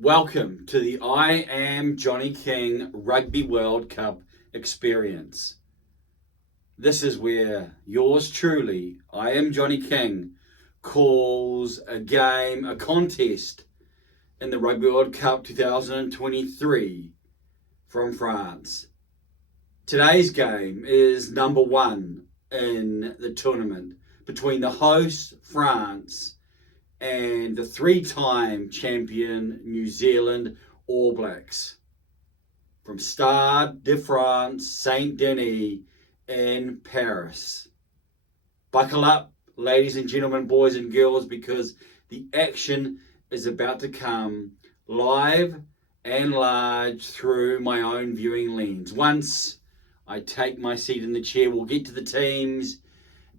Welcome to the I Am Johnny King Rugby World Cup experience. This is where yours truly, I Am Johnny King, calls a game, a contest in the Rugby World Cup 2023 from France. Today's game is number one in the tournament between the host, France, and the three-time champion New Zealand All Blacks from Stade de France, Saint Denis in Paris. Buckle up, ladies and gentlemen, boys and girls, because the action is about to come live and large through my own viewing lens. Once I take my seat in the chair, we'll get to the teams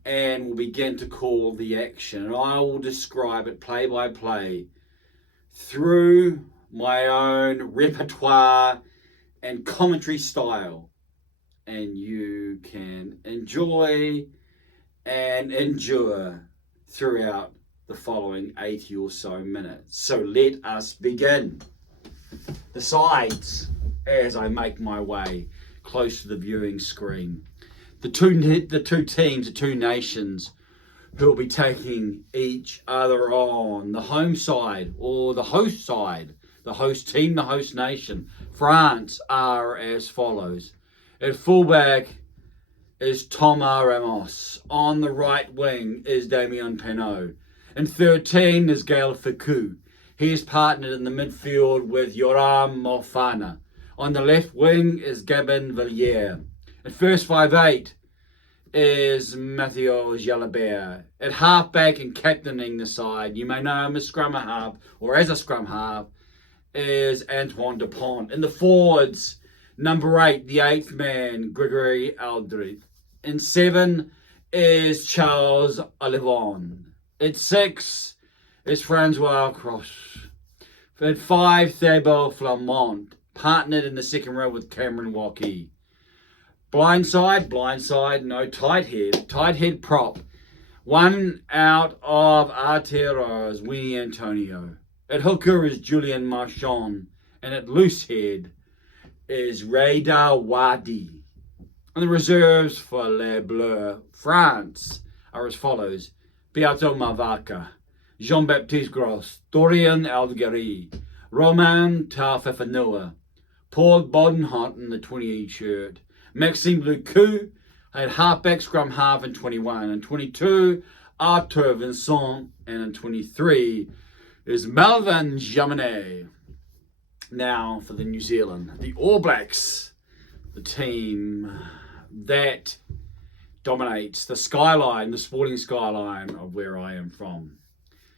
and we'll begin to call the action. And I will describe it play by play through my own repertoire and commentary style. And you can enjoy and endure throughout the following 80 or so minutes. So let us begin. The sides, as I make my way close to the viewing screen. The two teams, the two nations who will be taking each other on. The home side or the host side, the host team, the host nation. France are as follows. At fullback is Thomas Ramos. On the right wing is Damien Penaud. In 13 is Gael Ficou. He is partnered in the midfield with Yoram Mofana. On the left wing is Gabin Villiers. At first 5'8" is Mathieu Jalabert. At halfback and captaining the side, you may know him as scrum half or as a scrum half, is Antoine Dupont. In the forwards, number 8, the 8th man, Gregory Aldrit. In 7 is Charles Olivon. At 6 is Francois Cross. At 5, Thibaut Flamont, partnered in the second row with Cameron Waukee. Blindside, no tight head prop. One out of Aotearoa's Winnie Antonio. At hooker is Julian Marchand, and at loose head is Radar Wadi. And the reserves for Les Bleus, France, are as follows. Beato Mavaka, Jean-Baptiste Gros, Dorian Algerie, Roman Taufefanua, Paul Bodenhot in the 28 shirt, Maxime Lucu at halfback, scrum half in 21. And 22, Arthur Vincent. And in 23 is Melvin Jaminet. Now for the New Zealand, the All Blacks, the team that dominates the skyline, the sporting skyline of where I am from.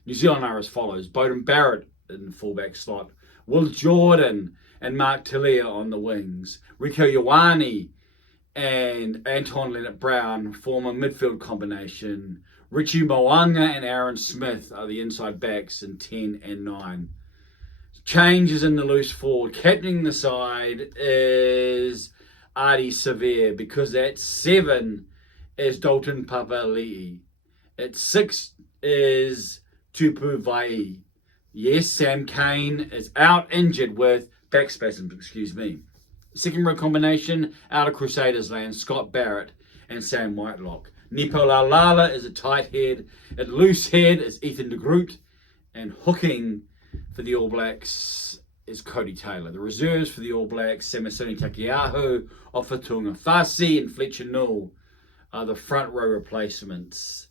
New Zealand are as follows. Beauden Barrett in the fullback slot. Will Jordan and Mark Telea on the wings. Rico Ioane and Anton Leonard-Brown form a midfield combination. Richie Mo'unga and Aaron Smith are the inside backs in 10 and 9. Changes in the loose forward. Captaining the side is Ardie Savea, because at 7 is Dalton Papali'i. At 6 is Tupu Vai. Yes, Sam Cane is out injured with back spasms, Second row combination, out of Crusaders land, Scott Barrett and Sam Whitelock. Nipo Laulala is a tight head. At loose head is Ethan de Groot. And hooking for the All Blacks is Cody Taylor. The reserves for the All Blacks, Samasoni Takiaho, Ofatunga Fasi and Fletcher Newell are the front row replacements.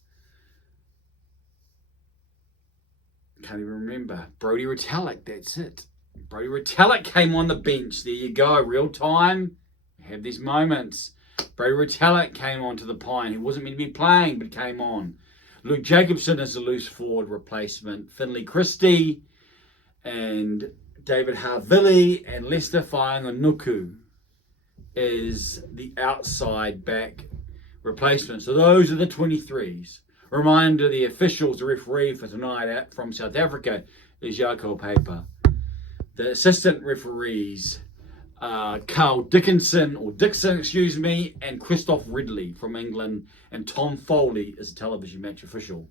Can't even remember. Brodie Retallick, that's it. Brodie Retallick came on the bench. There you go, real time. Have these moments. Brodie Retallick came onto the pine. He wasn't meant to be playing, but came on. Luke Jacobson is a loose forward replacement. Finlay Christie and David Havili and Lester Fainga'anuku is the outside back replacement. So those are the 23s. Reminder, the officials, the referee for tonight from South Africa is Jaco Paper. The assistant referees Carl Dixon, and Christoph Ridley from England, and Tom Foley is a television match official.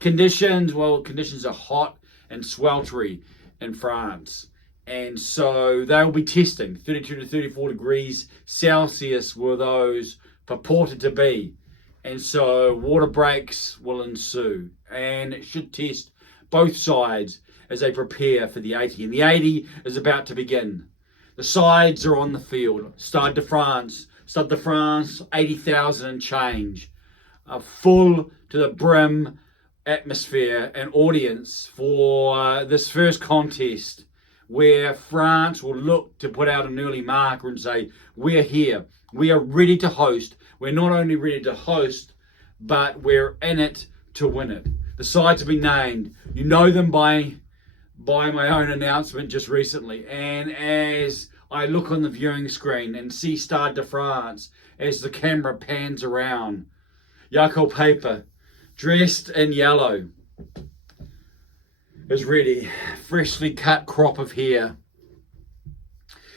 Conditions, well, conditions are hot and sweltery in France. And so they will be testing 32 to 34 degrees Celsius were those purported to be. And so water breaks will ensue. And it should test both sides as they prepare for the 80. And the 80 is about to begin. The sides are on the field. Stade de France, 80,000 and change. A full to the brim atmosphere and audience for this first contest, where France will look to put out an early marker and say, we're here. We are ready to host. We're not only ready to host, but we're in it to win it. The sides have been named. You know them by my own announcement just recently. And as I look on the viewing screen and see Stade de France as the camera pans around, Jaco Paper, dressed in yellow, is ready. Freshly cut crop of hair.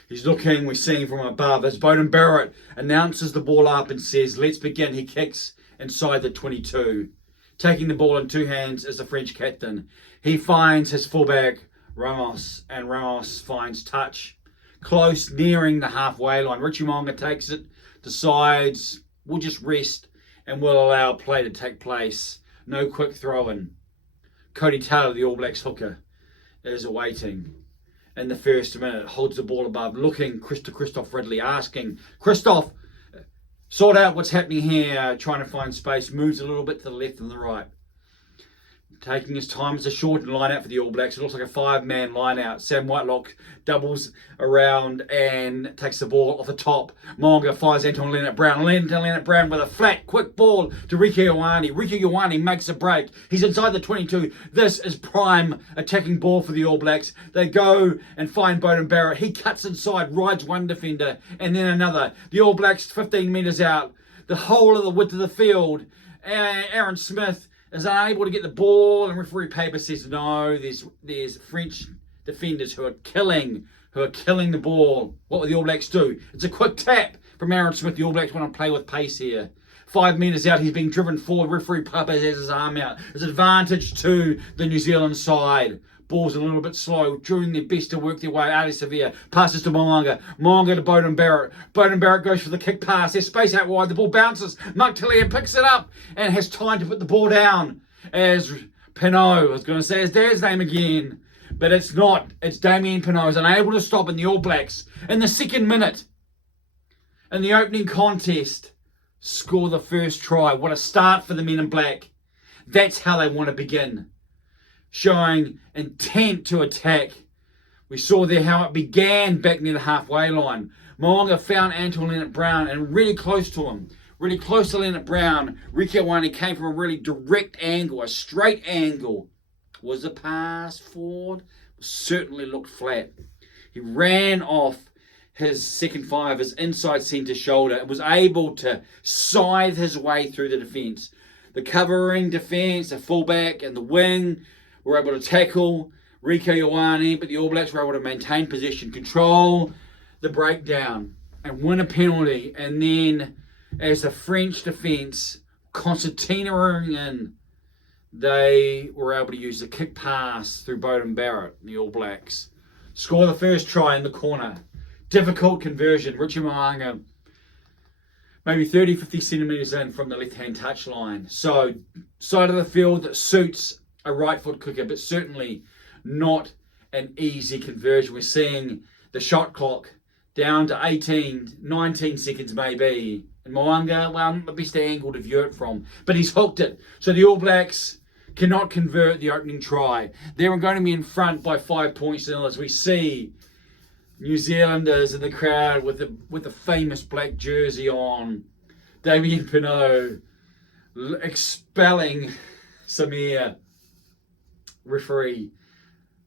He's looking, we're seeing from above as Beauden Barrett announces the ball up and says, let's begin. He kicks inside the 22. Taking the ball in two hands is the French captain. He finds his fullback, Ramos, and Ramos finds touch close, nearing the halfway line. Richie Mo'unga takes it, decides, we'll just rest and we'll allow play to take place. No quick throw-in. Cody Taylor, the All Blacks hooker, is awaiting in the first minute, holds the ball above, looking to Christoph Ridley, asking, Christoph, sort out what's happening here, trying to find space, moves a little bit to the left and the right. Taking his time, it's a shortened line out for the All Blacks. It looks like a five-man line out. Sam Whitelock doubles around and takes the ball off the top. Mo'unga finds Anton Leonard-Brown. Leonard-Brown with a flat, quick ball to Rieko Ioane. Rieko Ioane makes a break. He's inside the 22. This is prime attacking ball for the All Blacks. They go and find Beauden Barrett. He cuts inside, rides one defender and then another. The All Blacks 15 metres out. The whole of the width of the field. Aaron Smith is unable to get the ball, and referee Paper says no. There's French defenders who are killing the ball. What will the All Blacks do? It's a quick tap from Aaron Smith. The All Blacks want to play with pace here. 5 metres out, he's being driven forward. Referee Paper has his arm out. It's advantage to the New Zealand side. Ball's a little bit slow, doing their best to work their way. Ali Sevilla passes to Mo'unga. Mo'unga to Beauden Barrett. Beauden Barrett goes for the kick pass. There's space out wide. The ball bounces. Mark Tillier picks it up and has time to put the ball down. As Pinot, I was going to say his dad's name again, but it's not. It's Damien Pinot is unable to stop in the All Blacks in the second minute. In the opening contest, score the first try. What a start for the men in black. That's how they want to begin. Showing intent to attack. We saw there how it began back near the halfway line. Mo'unga found Anton Leonard-Brown and really close to him. Really close to Leonard-Brown. Rieko Ioane came from a really direct angle, a straight angle. Was the pass forward? Certainly looked flat. He ran off his second five, his inside centre shoulder, and was able to scythe his way through the defence. The covering defence, the fullback and the wing were able to tackle Rieko Ioane, but the All Blacks were able to maintain possession, control the breakdown, and win a penalty. And then, as the French defence concertinaing in, they were able to use the kick pass through Beauden Barrett, the All Blacks. Score the first try in the corner. Difficult conversion. Richie Mo'unga, maybe 30, 50 centimetres in from the left-hand touch line. So, side of the field that suits a right foot kicker, but certainly not an easy conversion. We're seeing the shot clock down to 18, 19 seconds maybe. And Mo'unga, well, not the best angle to view it from, but he's hooked it. So the All Blacks cannot convert the opening try. They're going to be in front by 5 points now as we see New Zealanders in the crowd with the famous black jersey on. Damien Pinot expelling Samir. Referee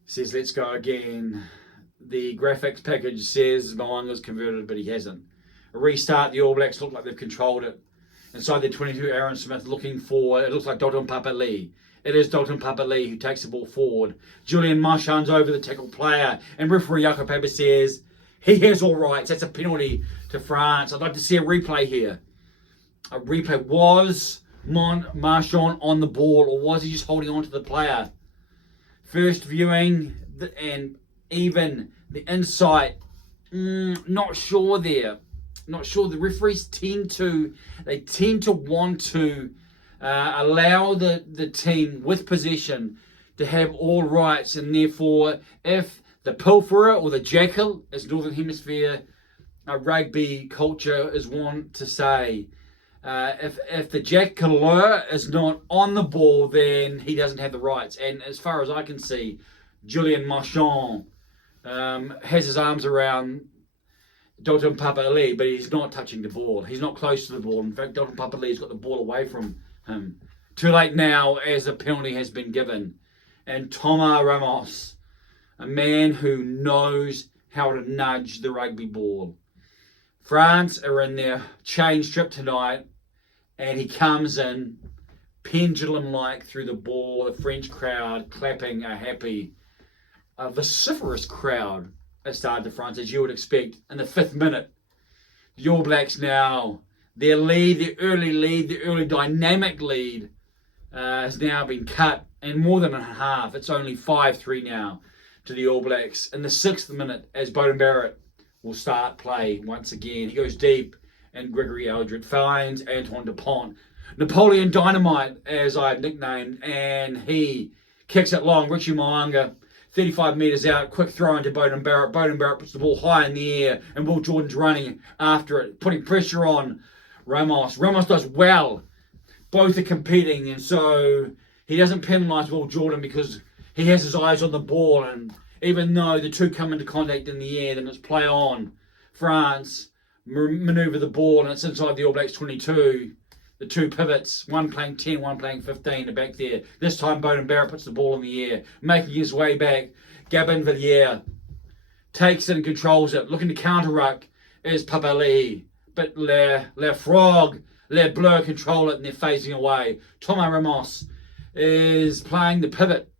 says, let's go again. The graphics package says Mo'unga's converted, but he hasn't. A restart, the All Blacks look like they've controlled it. Inside their 22, Aaron Smith looking for, it looks like Dalton Papali'i. It is Dalton Papali'i who takes the ball forward. Julian Marchand's over the tackle player, and referee Jaco Paper says, he has all rights. That's a penalty to France. I'd like to see a replay here. A replay. Was Marchand on the ball, or was he just holding on to the player? First viewing, and even the insight, not sure there. Not sure. The referees tend to want to allow the team with possession to have all rights, and therefore, if the pilferer or the jackal, as Northern Hemisphere rugby culture is want to say, if the jackaler is not on the ball, then he doesn't have the rights. And as far as I can see, Julian Marchand has his arms around Dalton Papali'i, but he's not touching the ball. He's not close to the ball. In fact, Dalton Papali'i's got the ball away from him. Too late now, as a penalty has been given. And Thomas Ramos, a man who knows how to nudge the rugby ball. France are in their chain strip tonight, and he comes in pendulum-like through the ball. The French crowd clapping a happy, vociferous crowd at Stade de France, as you would expect. In the 5th minute, the All Blacks now, their early dynamic lead has now been cut, and more than a half. It's only 5-3 now to the All Blacks. In the 6th minute, as Beauden Barrett will start play once again. He goes deep, and Gregory Aldred finds Antoine Dupont. Napoleon Dynamite, as I've nicknamed, and he kicks it long. Richie Mo'unga, 35 metres out, quick throw into Beauden Barrett. Beauden Barrett puts the ball high in the air, and Will Jordan's running after it, putting pressure on Ramos. Ramos does well. Both are competing, and so he doesn't penalise Will Jordan because he has his eyes on the ball, and even though the two come into contact in the air, then it's play on. France manoeuvre the ball, and it's inside the All Blacks 22. The two pivots, one playing 10, one playing 15, are back there. This time, Beauden Barrett puts the ball in the air, making his way back. Gabin Villiers takes it and controls it. Looking to counter-ruck is Papali'i. But Le Frog, Le Bleu control it, and they're phasing away. Thomas Ramos is playing the pivot.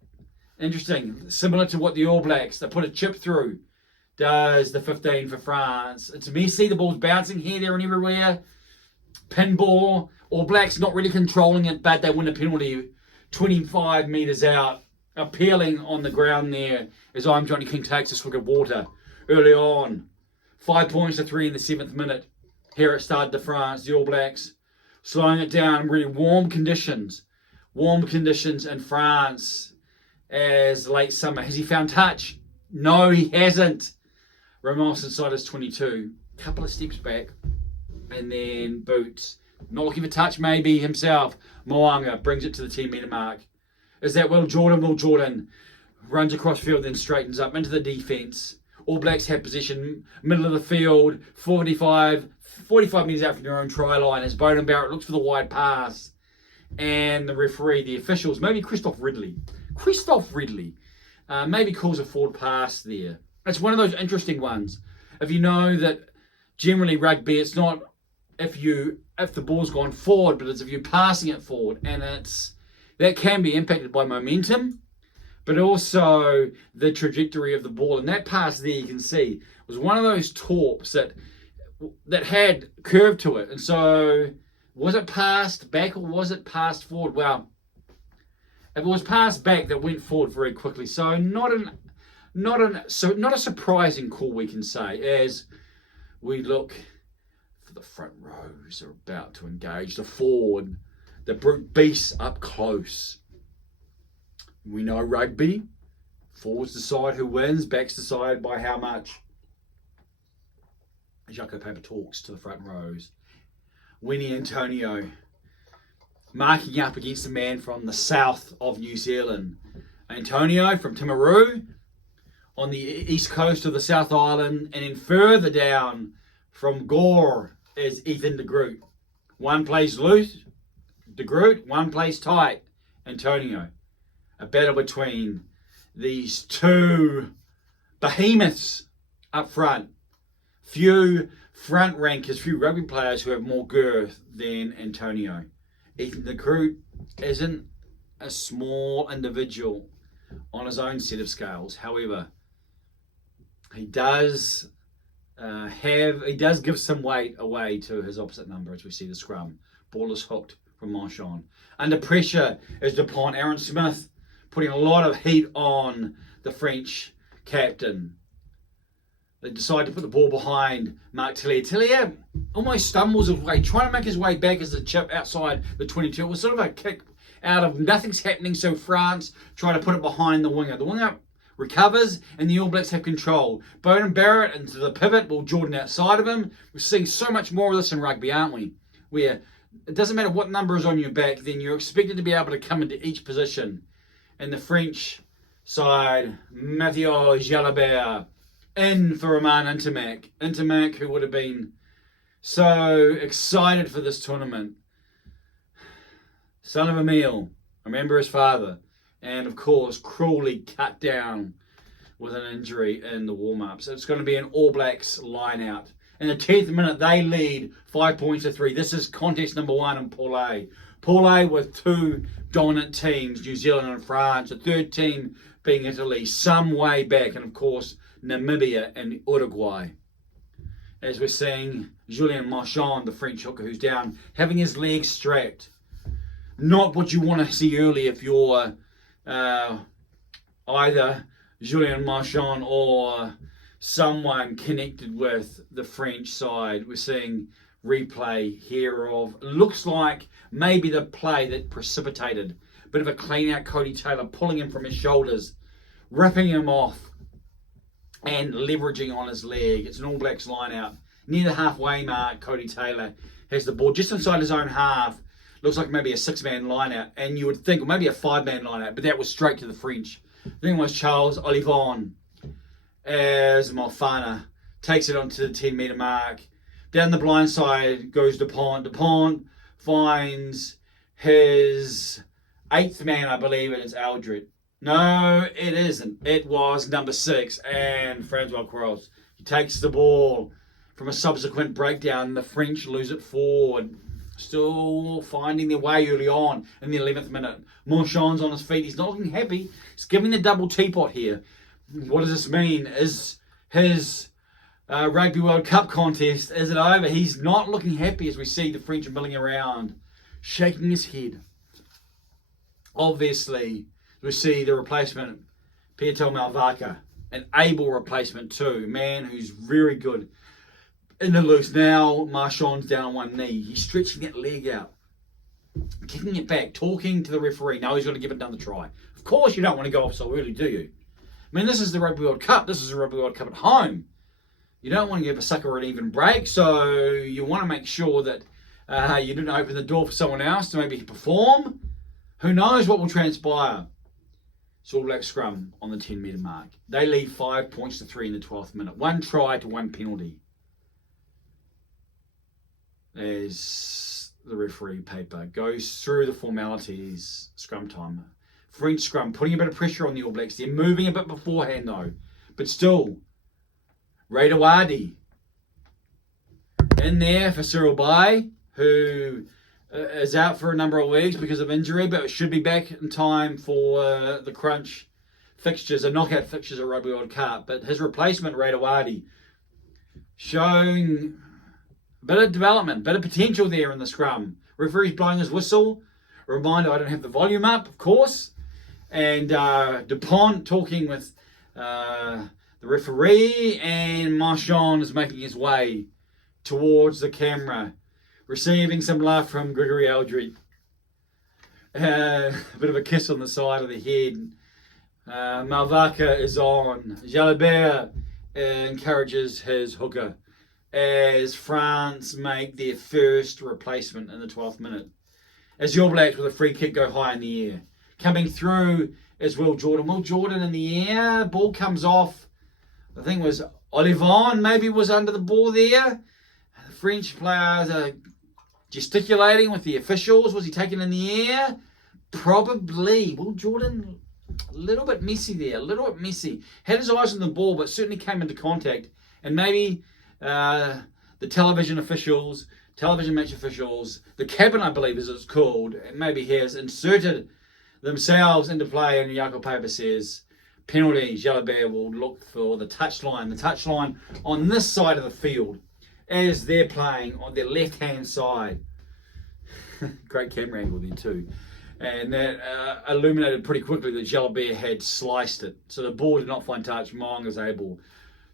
Interesting. Similar to what the All Blacks, they put a chip through, does the 15 for France. It's messy. The ball's bouncing here, there, and everywhere. Pinball. All Blacks not really controlling it, but they win a penalty 25 metres out. Appealing on the ground there as iamjonnyking takes a swig of water early on. 5 points to 3 in the 7th minute. Here at Stade de France, the All Blacks slowing it down. Really warm conditions. Warm conditions in France as late summer. Has he found touch? No, he hasn't. Ramos inside his 22. Couple of steps back. And then Boots. Not looking for touch, maybe himself. Mo'unga brings it to the 10-metre mark. Is that Will Jordan? Will Jordan runs across field, then straightens up into the defence. All Blacks have possession, middle of the field, 45 metres out from their own try line as Beauden Barrett looks for the wide pass. And the referee, the officials, maybe Christoph Ridley, maybe calls a forward pass there. It's one of those interesting ones. If you know that generally rugby, it's not if the ball's gone forward, but it's if you're passing it forward, and that can be impacted by momentum, but also the trajectory of the ball. And that pass there, you can see, was one of those torps that had curve to it. And so, was it passed back or was it passed forward? Well, if it was passed back, that went forward very quickly. So not a surprising call, we can say, as we look for the front rows are about to engage the forward, the brute beasts up close. We know rugby, forwards decide who wins, backs decide by how much. Jaco Paper talks to the front rows. Winnie Antonio marking up against a man from the south of New Zealand. Antonio from Timaru on the east coast of the South Island, and then further down from Gore is Ethan de Groot. One plays loose, de Groot, one plays tight, Antonio. A battle between these two behemoths up front. Few front rankers, few rugby players who have more girth than Antonio. Ethan de Groot isn't a small individual on his own set of scales. However, he does give some weight away to his opposite number as we see the scrum. Ball is hooked from Marchand. Under pressure is Dupont. Aaron Smith putting a lot of heat on the French captain. They decide to put the ball behind Mark Tellier. Tellier almost stumbles his way, trying to make his way back as the chip outside the 22. It was sort of a kick out of nothing's happening, so France try to put it behind the winger. The winger recovers, and the All Blacks have control. Beauden Barrett into the pivot, Will Jordan outside of him. We're seeing so much more of this in rugby, aren't we? Where it doesn't matter what number is on your back, then you're expected to be able to come into each position. And the French side, Mathieu Jalabert, in for Romain Intermac. Intermac, who would have been so excited for this tournament. Son of Emile, remember his father. And of course, cruelly cut down with an injury in the warm-up. So it's going to be an All Blacks line-out. In the 10th minute, they lead 5 points to 3. This is contest number 1 in Pool A. Pool A with 2 dominant teams, New Zealand and France. The third team being Italy, some way back. And of course, Namibia and Uruguay. As we're seeing Julien Marchand, the French hooker, who's down, having his legs strapped. Not what you want to see early if you're either Julien Marchand or someone connected with the French side. We're seeing replay here of, looks like maybe the play that precipitated a bit of a clean out Cody Taylor, pulling him from his shoulders, ripping him off and leveraging on his leg. It's an All Blacks line out. Near the halfway mark, Cody Taylor has the ball just inside his own half. Looks like maybe a 6-man line out, and you would think, or maybe a 5-man line out, but that was straight to the French. I think it was Charles Olivon as Mofana takes it onto the 10-metre mark. Down the blind side goes Dupont. Dupont finds his 8th man, I believe, and it's Aldred. No, it isn't. It was number 6, and Francois Cross. He takes the ball from a subsequent breakdown. The French lose it forward. Still finding their way early on in the 11th minute. Marchand's on his feet. He's not looking happy. He's giving the double teapot here. What does this mean? Is his Rugby World Cup contest, is it over? He's not looking happy as we see the French milling around, shaking his head. Obviously, we see the replacement, Pietel Malvaca, an able replacement too. Man who's very good in the loose. Now Marchand's down on one knee. He's stretching that leg out, kicking it back, talking to the referee. Now he's got to give it another try. Of course you don't want to go off so early, do you? I mean, this is the Rugby World Cup. This is the Rugby World Cup at home. You don't want to give a sucker an even break, so you want to make sure that you didn't open the door for someone else to maybe perform. Who knows what will transpire? It's All Black scrum on the 10-metre mark. They lead 5 points to 3 in the 12th minute. 1 try to 1 penalty. As the referee paper goes through the formalities, scrum time. French scrum putting a bit of pressure on the All Blacks. They're moving a bit beforehand though. But still, Radawadi in there for Cyril Bay, who is out for a number of weeks because of injury, but should be back in time for the crunch fixtures, the knockout fixtures of Rugby World Cup. But his replacement, Radawadi, showing a bit of development, bit of potential there in the scrum. Referee's blowing his whistle. A reminder, I don't have the volume up, of course. And Dupont talking with the referee, and Marchand is making his way towards the camera, receiving some love from Gregory Aldred. A bit of a kiss on the side of the head. Malvaca is on. Jalabert encourages his hooker as France make their first replacement in the 12th minute. As the All Blacks with a free kick go high in the air. Coming through is Will Jordan. Will Jordan in the air. Ball comes off. I think it was Olivon maybe was under the ball there. The French players are gesticulating with the officials. Was he taken in the air? Probably. Will Jordan, a little bit messy there. A little bit messy. Had his eyes on the ball, but certainly came into contact. And maybe the television match officials, the cabin, I believe as it's called, maybe has inserted themselves into play, and Jacob Paper says, penalty, Jalabert will look for the touchline. The touchline on this side of the field as they're playing on their left-hand side. Great camera angle there too. And that illuminated pretty quickly that Jalabert had sliced it. So the ball did not find touch. Mong is able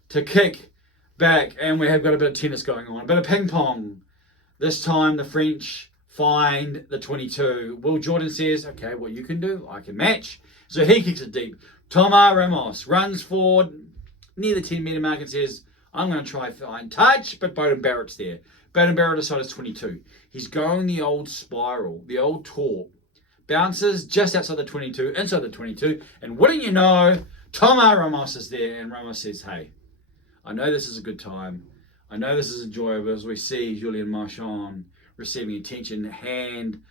to kick back, and we have got a bit of tennis going on, a bit of ping pong. This time the French find the 22. Will Jordan says, okay, what you can do, I can match. So he kicks it deep. Thomas Ramos runs forward near the 10-metre mark and says, I'm going to try find touch, but Beauden Barrett's there. Beauden Barrett decides 22. He's going the old spiral, the old torp. Bounces just outside the 22, inside the 22, and wouldn't you know, Thomas Ramos is there, and Ramos says, hey, I know this is a good time. I know this is enjoyable as we see Julian Marchand receiving attention, hand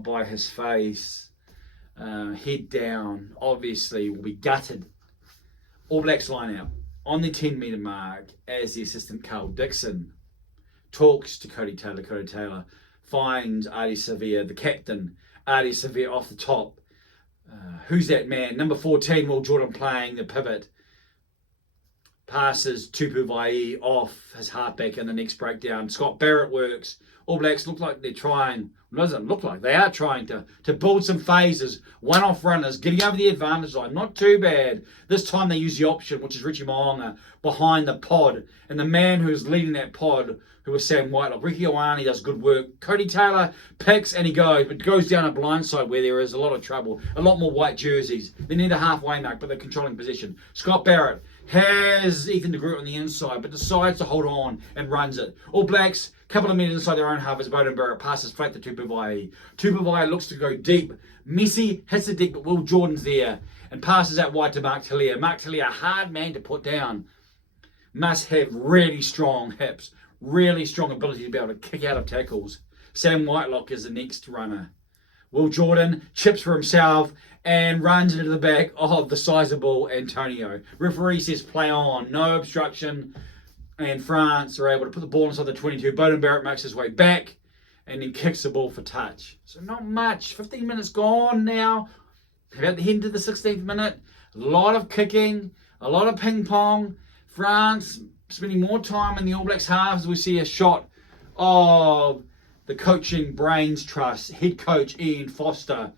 by his face, head down, obviously will be gutted. All Blacks line out on the 10-metre mark as the assistant Carl Dixon talks to Cody Taylor. Cody Taylor finds Adi Sevilla, the captain, Adi Sevilla off the top. Who's that man? Number 14, Will Jordan playing the pivot. Passes Tupu Vai off his halfback in the next breakdown. Scott Barrett works. All Blacks look like they're trying, well, doesn't look like, they are trying to build some phases. One-off runners, getting over the advantage line. Not too bad. This time they use the option, which is Richie Mo'unga, behind the pod. And the man who's leading that pod, who was Sam Whitelock, Ricky Ioane, does good work. Cody Taylor picks and he goes, but goes down a blind side where there is a lot of trouble. A lot more white jerseys. They're near the halfway mark, but they're controlling position. Scott Barrett has Ethan de Groot on the inside, but decides to hold on and runs it. All Blacks, couple of metres inside their own half as Beauden Barrett passes flat to Tupu Vai. Tupu Vai looks to go deep. Messi hits the deck, but Will Jordan's there and passes out wide to Mark Telea. Mark Telea, a hard man to put down. Must have really strong hips, really strong ability to be able to kick out of tackles. Sam Whitelock is the next runner. Will Jordan chips for himself and runs into the back of the sizable Antonio. Referee says play on, no obstruction, and France are able to put the ball inside the 22. Beauden Barrett makes his way back and then kicks the ball for touch. So not much. 15 minutes gone now. About to head into the 16th minute. A lot of kicking, a lot of ping pong. France spending more time in the All Blacks halves. We see a shot of the coaching brains trust, head coach Ian Foster,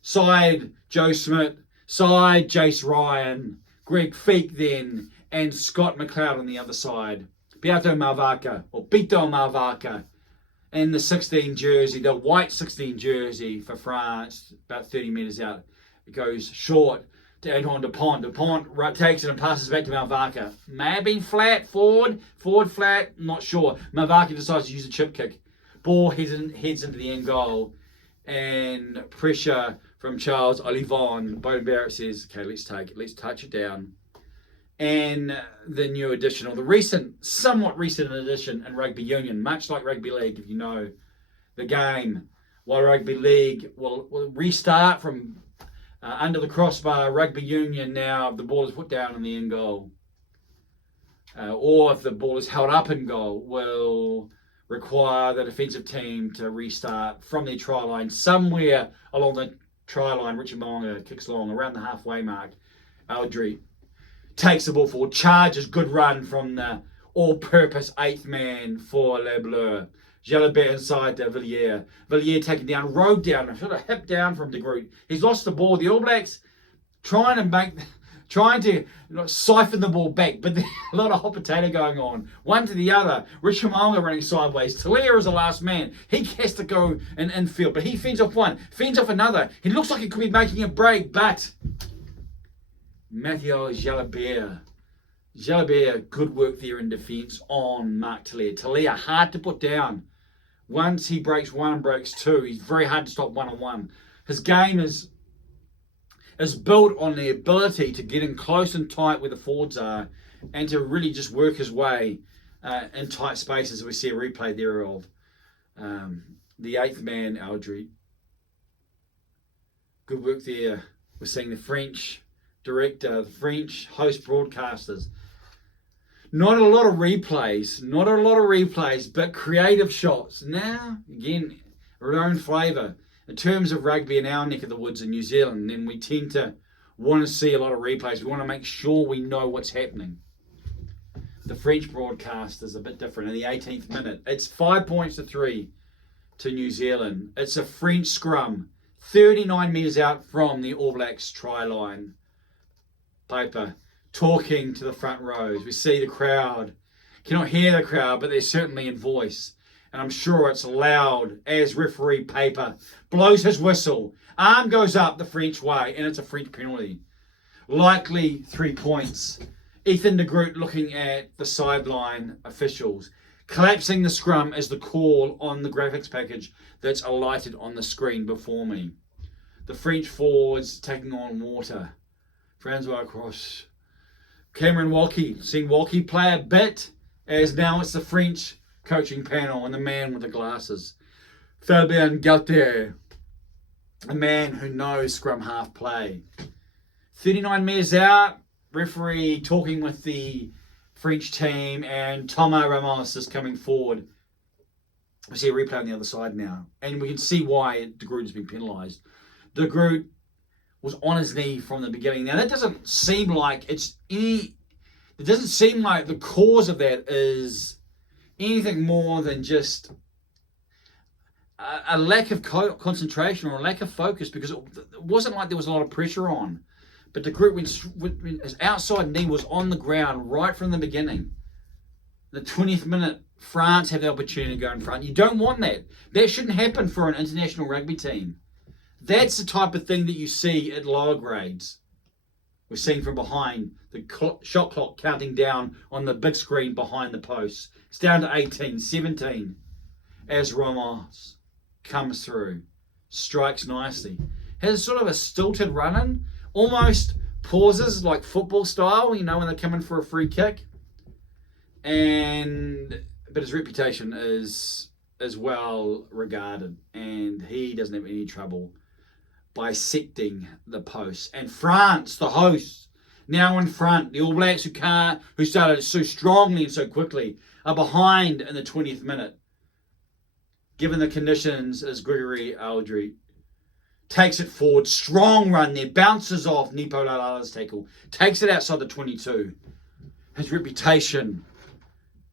side Joe Smith, side Jace Ryan, Greg Feek then, and Scott McLeod on the other side. Beato Malvaka, or Bito Malvaka, in the 16 jersey, the white 16 jersey for France, about 30 metres out. It goes short to Antoine Dupont. Dupont takes it and passes back to Malvaka. May have been flat, forward flat, not sure. Malvaka decides to use a chip kick. Ball heads into the end goal, and pressure from Charles Olivon. Beauden Barrett says, okay, let's take it, let's touch it down. And the new addition, or the somewhat recent addition in rugby union, much like rugby league, if you know the game, while rugby league will restart from under the crossbar, rugby union now, if the ball is put down in the end goal, or if the ball is held up in goal, will require the defensive team to restart from their try line. Somewhere along the try line, Richard Mo'unga kicks along around the halfway mark. Aldry takes the ball forward, charges, good run from the all-purpose eighth man for Les Bleus. Jalabert inside to Villiers. Villiers taken down, rode down, sort of hip down from de Groot. He's lost the ball. The All Blacks trying to siphon the ball back, but there's a lot of hot potato going on. One to the other. Richard Mo'unga running sideways. Telea is the last man. He has to go in infield, but he fends off one, fends off another. He looks like he could be making a break, but Mathieu Jalabert, good work there in defence on Mark Telea. Telea, hard to put down. Once he breaks one and breaks two, he's very hard to stop one-on-one. His game is built on the ability to get in close and tight where the forwards are and to really just work his way in tight spaces. We see a replay there of the eighth man, Aldry. Good work there. We're seeing the French director, the French host broadcasters. Not a lot of replays, but creative shots. Now, again, our own flavour. In terms of rugby in our neck of the woods in New Zealand, then we tend to want to see a lot of replays. We want to make sure we know what's happening. The French broadcast is a bit different. In the 18th minute, it's 5 points to 3 to New Zealand. It's a French scrum. 39 metres out from the All Blacks try line. Paper talking to the front rows. We see the crowd. Cannot hear the crowd, but they're certainly in voice. And I'm sure it's loud as referee Paper blows his whistle. Arm goes up the French way, and it's a French penalty. Likely 3 points. Ethan de Groot looking at the sideline officials. Collapsing the scrum is the call on the graphics package that's alighted on the screen before me. The French forwards taking on water. Francois across. Cameron Walkie. Seen Walkie play a bit, as now it's the French coaching panel and the man with the glasses. Fabien Galtier, a man who knows scrum half play. 39 metres out, referee talking with the French team, and Thomas Ramos is coming forward. We see a replay on the other side now, and we can see why De Groot has been penalised. De Groot was on his knee from the beginning. Now that doesn't seem like it doesn't seem like the cause of that is anything more than just a lack of concentration or a lack of focus, because it wasn't like there was a lot of pressure on. But De Groot, his outside knee was on the ground right from the beginning. The 20th minute, France have the opportunity to go in front. You don't want that. That shouldn't happen for an international rugby team. That's the type of thing that you see at lower grades. We're seeing from behind the shot clock counting down on the big screen behind the posts. It's down to 18, 17 as Ramos comes through. Strikes nicely. Has sort of a stilted run-in. Almost pauses like football style, when they're coming for a free kick. But his reputation is well regarded, and he doesn't have any trouble bisecting the posts. And France, the hosts, now in front. The All Blacks who started so strongly and so quickly are behind in the 20th minute. Given the conditions, as Gregory Aldry takes it forward, strong run there, bounces off Nipo Lalala's tackle, takes it outside the 22. His reputation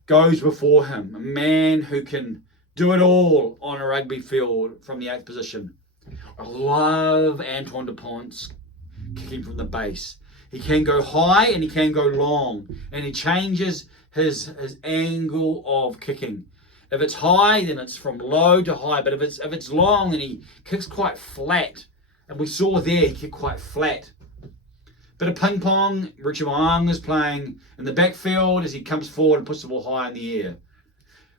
goes before him, a man who can do it all on a rugby field from the 8th position. I love Antoine Dupont's kicking from the base. He can go high and he can go long, and he changes his angle of kicking. If it's high, then it's from low to high. But if it's long, then he kicks quite flat. And we saw there, he kicked quite flat. Bit of ping pong. Richard Wang is playing in the backfield as he comes forward and puts the ball high in the air.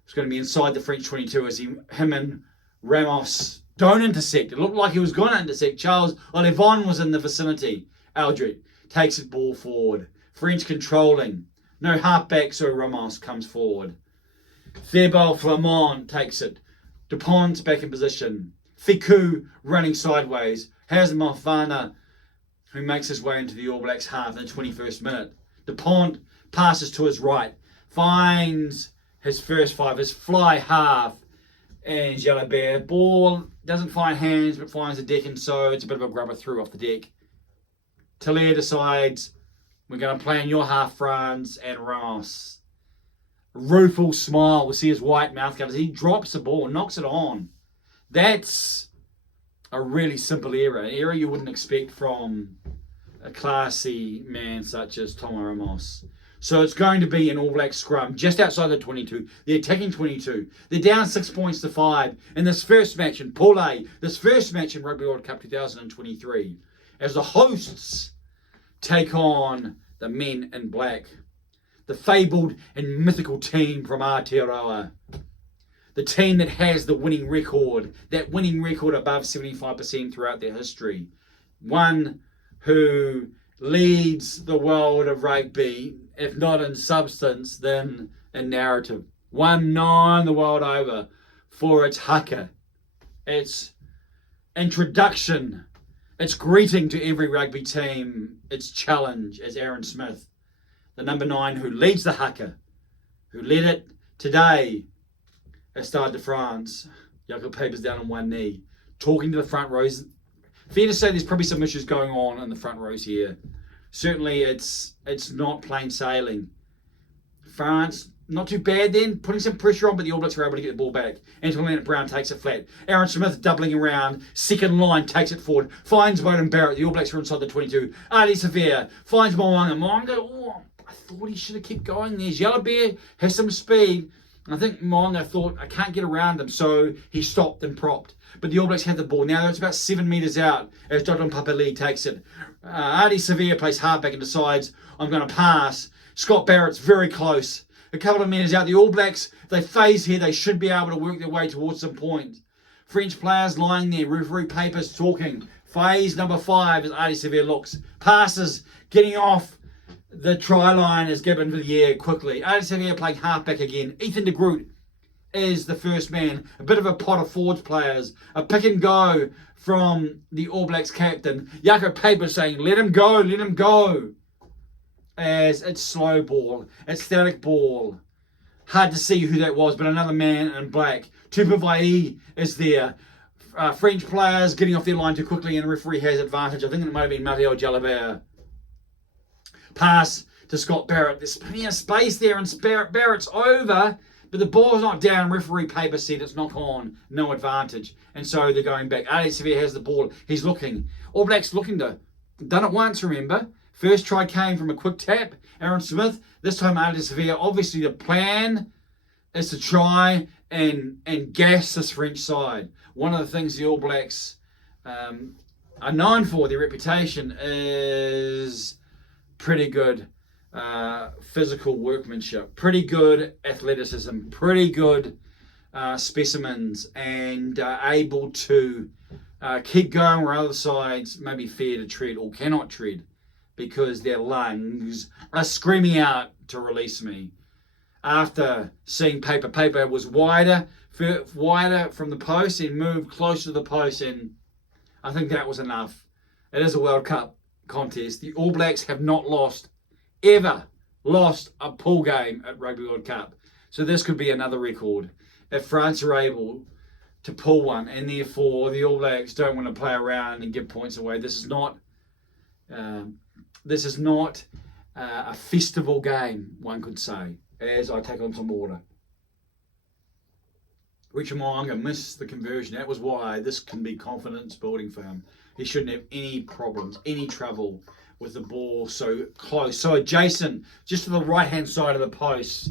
It's going to be inside the French 22 as him and Ramos don't intersect. It looked like he was going to intersect. Charles Olivon was in the vicinity. Aldred takes the ball forward. French controlling. No halfback, so Ramos comes forward. Thibault Flamand takes it. Dupont's back in position. Ficou running sideways. Has Mofana, who makes his way into the All Blacks half in the 21st minute. Dupont passes to his right. Finds his first five, his fly half. And Jalabert. Ball doesn't find hands, but finds the deck, and so it's a bit of a grubber through off the deck. Talia decides, we're going to play in your half, France, and Ramos. Rueful smile. We'll see his white mouth covers. He drops the ball, knocks it on. That's a really simple error. An error you wouldn't expect from a classy man such as Thomas Ramos. So it's going to be an All Black scrum just outside the 22. They're attacking 22. They're down 6 points to 5 in this first match in Pool A, this first match in Rugby World Cup 2023, as the hosts take on the men in black. The fabled and mythical team from Aotearoa. The team that has the winning record, that winning record above 75% throughout their history. One who leads the world of rugby, if not in substance, then in narrative. One known the world over for its haka, its introduction, its greeting to every rugby team, its challenge as Aaron Smith, the number 9 who leads the haka, who led it today at Stade de France. Jacob Paper's down on one knee, talking to the front rows. Fair to say there's probably some issues going on in the front rows here. Certainly it's not plain sailing France, not too bad then, putting some pressure on, but the All Blacks were able to get the ball back. Anton Brown takes it flat. Aaron Smith doubling around, second line, takes it forward, finds Beauden Barrett. The All Blacks are inside the 22. Ali Sevilla finds Moanga. I thought he should have kept going there. Yellow Bear has some speed. I think Moanga thought, I can't get around him, so he stopped and propped. But the All Blacks had the ball. Now it's about 7 metres out as Dodon Papali takes it. Ali Sevilla plays halfback and decides, I'm going to pass. Scott Barrett's very close. A couple of metres out. The All Blacks, they phase here. They should be able to work their way towards some point. French players lying there. Referee Papers talking. Phase number 5 as Ali Sevilla looks. Passes, getting off. The try line is given for the air quickly. Ali Sevilla playing halfback again. Ethan de Groot is the first man. A bit of a pot of forwards players. A pick and go from the All Blacks captain. Jaco Papers saying, let him go, let him go. As it's slow ball. It's static ball. Hard to see who that was, but another man in black. Tupavai is there. French players getting off their line too quickly and the referee has advantage. I think it might have been Matteo Jalabert. Pass to Scott Barrett. There's plenty of space there and Barrett's over, but the ball's not down. Referee Paper said it's knock on, no advantage. And so they're going back. Ali Sevilla has the ball. He's looking. All Blacks looking to. Done it once, remember. First try came from a quick tap. Aaron Smith. This time Ali Sevilla. Obviously the plan is to try and gas this French side. One of the things the All Blacks are known for, their reputation, is pretty good physical workmanship, pretty good athleticism, pretty good specimens, and able to keep going where other sides may be fear to tread or cannot tread because their lungs are screaming out to release me. After seeing Paper was wider from the post and moved closer to the post, and I think that was enough. It is a World Cup contest. The All Blacks have not ever lost a pool game at Rugby World Cup. So this could be another record if France are able to pull one, and therefore the All Blacks don't want to play around and give points away. This is not a festival game, one could say, as I take on some water. Richard Moanga missed the conversion. That was why this can be confidence building for him. He shouldn't have any problems, any trouble with the ball so close, so adjacent, just to the right-hand side of the post.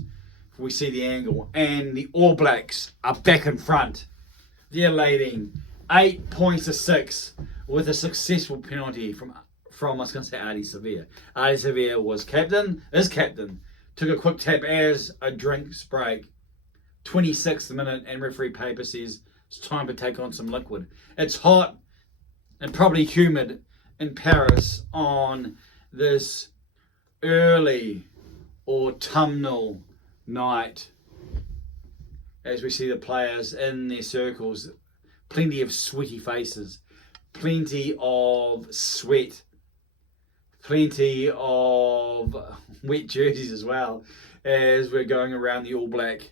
We see the angle, and the All Blacks are back in front. They're leading 8 points to 6 with a successful penalty from I was going to say Ali Sevilla. Ali Sevilla is captain, took a quick tap as a drinks break. 26th minute, and referee Paper says it's time to take on some liquid. It's hot and probably humid in Paris on this early autumnal night as we see the players in their circles. Plenty of sweaty faces, plenty of sweat, plenty of wet jerseys as well as we're going around the All Black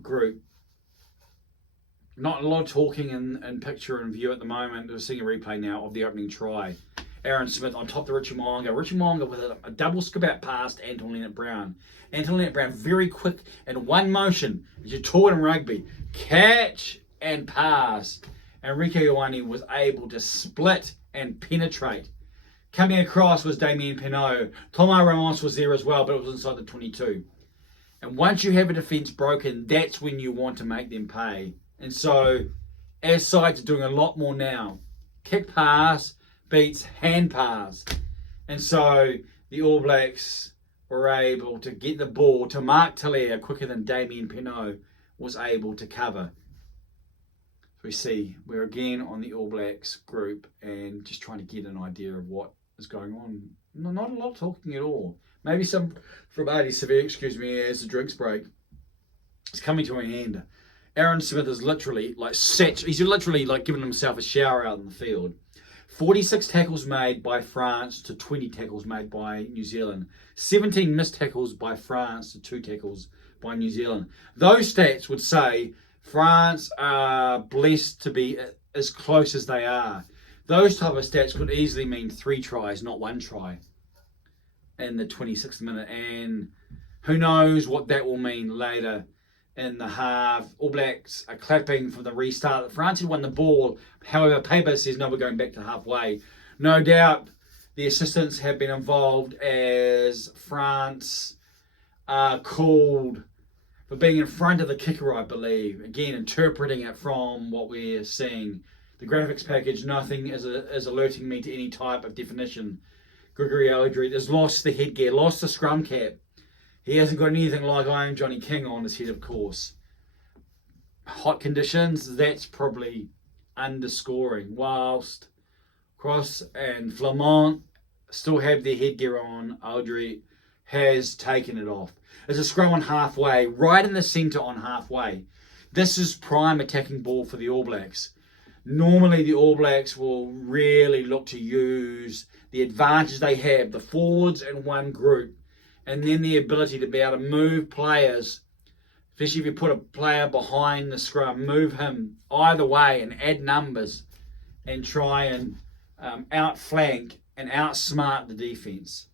group. Not a lot of talking in picture and view at the moment. We're seeing a replay now of the opening try. Aaron Smith on top to Richard Moanga. Richard Moanga with a double skip out past Anton Brown. Anton Brown very quick in one motion, as you're taught in rugby. Catch and pass. Enrique Ioane was able to split and penetrate. Coming across was Damien Penaud. Thomas Ramos was there as well, but it was inside the 22. And once you have a defence broken, that's when you want to make them pay. And so, as sides are doing a lot more now, kick pass beats hand pass. And so, the All Blacks were able to get the ball to Mark Talia quicker than Damien Penaud was able to cover. We see we're again on the All Blacks group and just trying to get an idea of what is going on. Not a lot of talking at all. Maybe some from Ali Sevilla, as the drinks break. It's coming to an end. Aaron Smith is literally he's literally giving himself a shower out in the field. 46 tackles made by France to 20 tackles made by New Zealand. 17 missed tackles by France to 2 tackles by New Zealand. Those stats would say France are blessed to be as close as they are. Those type of stats could easily mean 3 tries, not 1 try in the 26th minute. And Who knows what that will mean later in the half. All Blacks are clapping for the restart. France had won the ball. However, paper says no, we're going back to halfway. No doubt the assistants have been involved as France are called for being in front of the kicker, I believe. Again, interpreting it from what we're seeing. The graphics package, nothing is alerting me to any type of definition. Gregory Aldred has lost the headgear, lost the scrum cap. He hasn't got anything like I Am Johnny King on his head, of course. Hot conditions, that's probably underscoring. Whilst Cross and Flamand still have their headgear on, Aldred has taken it off. There's a scrum on halfway, right in the centre on halfway. This is prime attacking ball for the All Blacks. Normally the All Blacks will really look to use the advantage they have, the forwards in one group, and then the ability to be able to move players, especially if you put a player behind the scrum, move him either way and add numbers and try and outflank and outsmart the defence.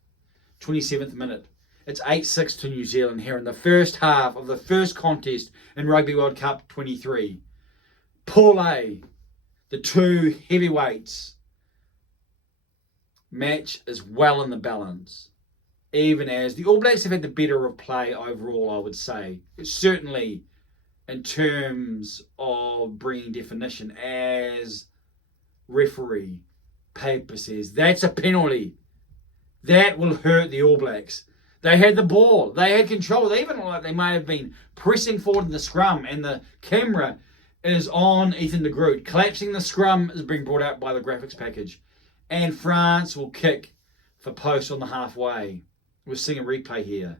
27th minute. It's 8-6 to New Zealand here in the first half of the first contest in Rugby World Cup 23. Pool A, the two heavyweights. Match is well in the balance. Even as the All Blacks have had the better of play overall, I would say. Certainly in terms of bringing definition, as referee paper says. That's a penalty. That will hurt the All Blacks. They had the ball. They had control. They even looked like they may have been pressing forward in the scrum, and the camera is on Ethan de Groot. Collapsing the scrum is being brought out by the graphics package. And France will kick for post on the halfway. We're seeing a replay here.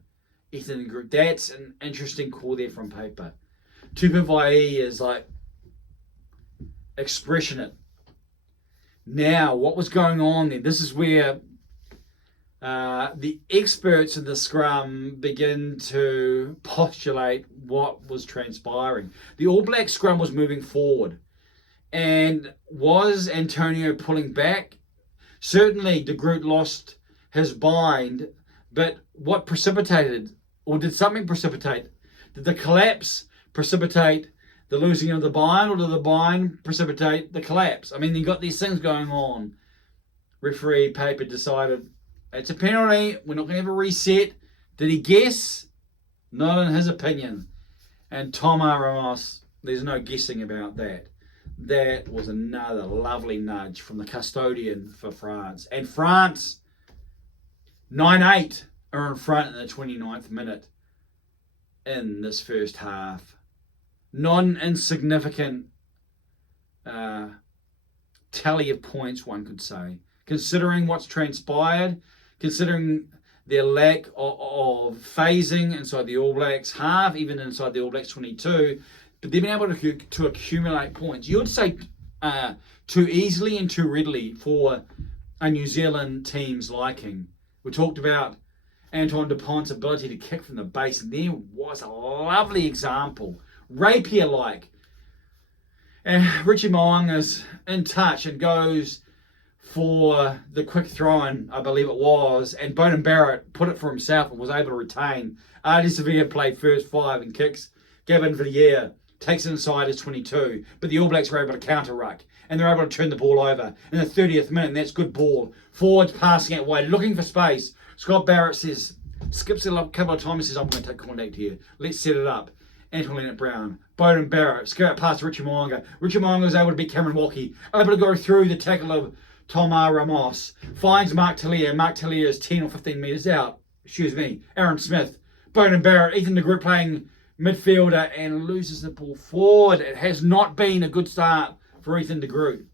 Ethan de Groot. That's an interesting call there from paper. Tupavai is like expressionate. Now, what was going on there? This is where the experts in the scrum begin to postulate what was transpiring. The All Black scrum was moving forward. And was Antonio pulling back? Certainly, de Groot lost his bind, but what precipitated, or did something precipitate? Did the collapse precipitate the losing of the bind, or did the bind precipitate the collapse? I mean, you got these things going on. Referee paper decided it's a penalty. We're not going to have a reset. Did he guess? Not in his opinion. And Thomas Ramos, there's no guessing about that. That was another lovely nudge from the custodian for France. And France, 9-8, are in front in the 29th minute in this first half. Non-insignificant tally of points, one could say. Considering what's transpired, considering their lack of phasing inside the All Blacks half, even inside the All Blacks 22, but they've been able to accumulate points. You would say too easily and too readily for a New Zealand team's liking. We talked about Antoine Dupont's ability to kick from the base, and there was a lovely example, rapier-like. And Richie Mo'unga is in touch and goes for the quick throw-in, I believe it was, and Beauden Barrett put it for himself and was able to retain. Ardie Sevilla played first five and kicks. Gavin Villiers takes it inside his 22, but the All Blacks were able to counter-ruck, and they're able to turn the ball over in the 30th minute, and that's good ball. Forwards passing it wide, looking for space. Scott Barrett says, skips it a couple of times and says, I'm going to take contact here. Let's set it up. Antoinette Brown, Beauden Barrett, skirt past Richie Mo'unga. Richie Mo'unga was able to beat Cameron Walkie, able to go through the tackle of Thomas Ramos, finds Mark Telea. Mark Telea is 10 or 15 metres out. Aaron Smith, Beauden Barrett, Ethan de Groot playing midfielder and loses the ball forward. It has not been a good start for Ethan de Groot.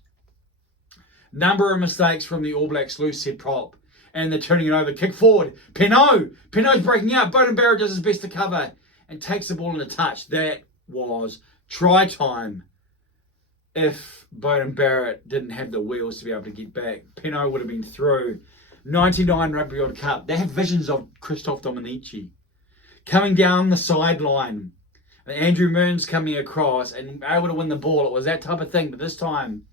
Number of mistakes from the All Blacks loose head prop, and they're turning it over. Kick forward. Pinot's breaking up. Beauden Barrett does his best to cover and takes the ball in a touch. That was try time. If Beauden Barrett didn't have the wheels to be able to get back, Pinot would have been through. 99 Rugby World Cup. They have visions of Christophe Dominici coming down the sideline. And Andrew Mearns coming across and able to win the ball. It was that type of thing. But this time,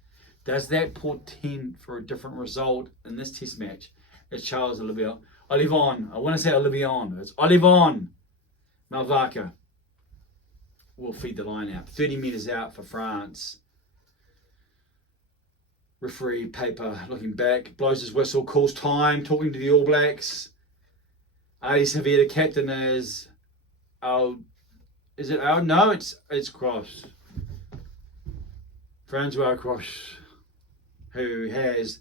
does that portend for a different result in this test match? As Charles Olivier Olivon. I want to say Olivion. It's Olivon Malvaca will feed the line out. 30 metres out for France. Referee Paper looking back, blows his whistle, calls time, talking to the All Blacks. Ali Xavier, the captain, is it out? No, it's Cross. Francois Cross, who has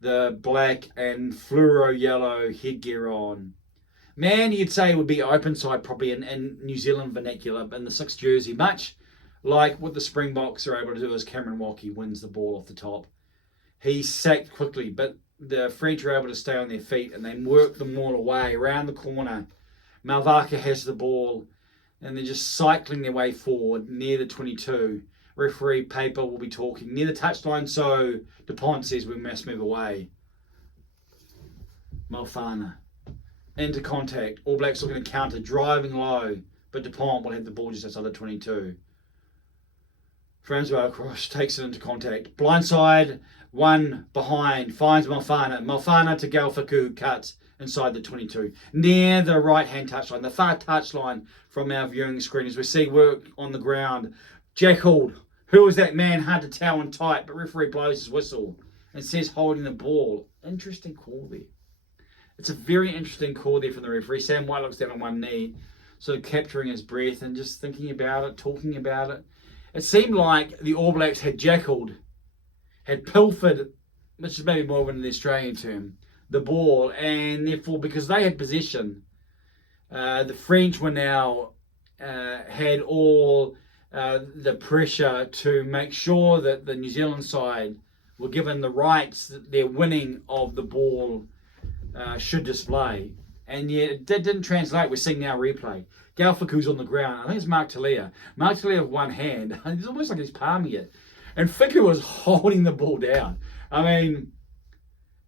the black and fluoro yellow headgear on. Man, you'd say would be open side probably in New Zealand vernacular in the 6th jersey, much like what the Springboks are able to do as Cameron Walkie wins the ball off the top. He's sacked quickly, but the French are able to stay on their feet and they work them all away around the corner. Malvaca has the ball and they're just cycling their way forward near the 22. Referee Paper will be talking near the touchline, so DuPont says we must move away. Malfana into contact. All Blacks looking to counter, driving low, but DuPont will have the ball just outside the 22. Francois Cross takes it into contact. Blindside, one behind, finds Malfana. Malfana to Galfaku, cuts inside the 22. Near the right-hand touchline, the far touchline from our viewing screen as we see work on the ground. Jackled. Who was that man? Hard to tell and tight, but referee blows his whistle and says holding the ball. Interesting call there. It's a very interesting call there from the referee. Sam White looks down on one knee, sort of capturing his breath and just thinking about it, talking about it. It seemed like the All Blacks had jackled, had pilfered, which is maybe more of an Australian term, the ball, and therefore because they had possession, the French were now had all the pressure to make sure that the New Zealand side were given the rights that their winning of the ball should display. And yet it didn't translate. We're seeing now replay. Galfaku's on the ground. I think it's Mark Talia. Mark Talia with one hand. It's almost like he's palming it. And Fiku was holding the ball down. I mean,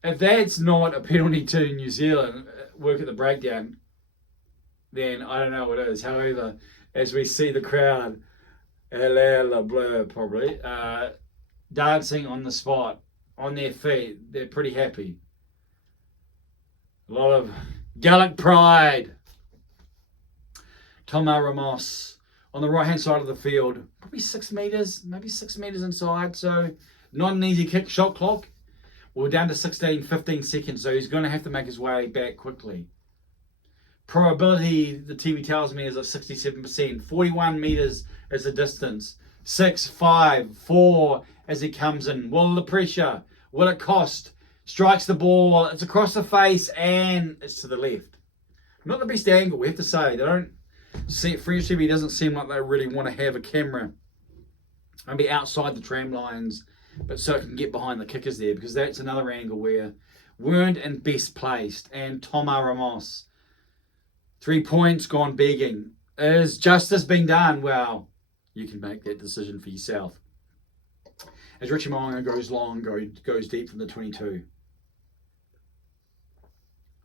if that's not a penalty to New Zealand, work at the breakdown, then I don't know what it is. However, as we see the crowd, la blur probably, dancing on the spot, on their feet, they're pretty happy. A lot of Gallic pride. Thomas Ramos on the right-hand side of the field. Probably 6 metres, maybe 6 metres inside. So not an easy kick. Shot clock. We're down to 15 seconds. So he's going to have to make his way back quickly. Probability, the TV tells me, is at 67%. 41 metres is the distance. 6, 5, 4 as he comes in. Will the pressure? Will it cost? Strikes the ball. It's across the face and it's to the left. Not the best angle, we have to say. They don't see French TV doesn't seem like they really want to have a camera maybe outside the tram lines, but so it can get behind the kickers there, because that's another angle where weren't in best placed. And Thomas Ramos, 3 points gone begging. Is justice being done? Well, you can make that decision for yourself. As Richie Mo'unga goes long, goes deep from the 22.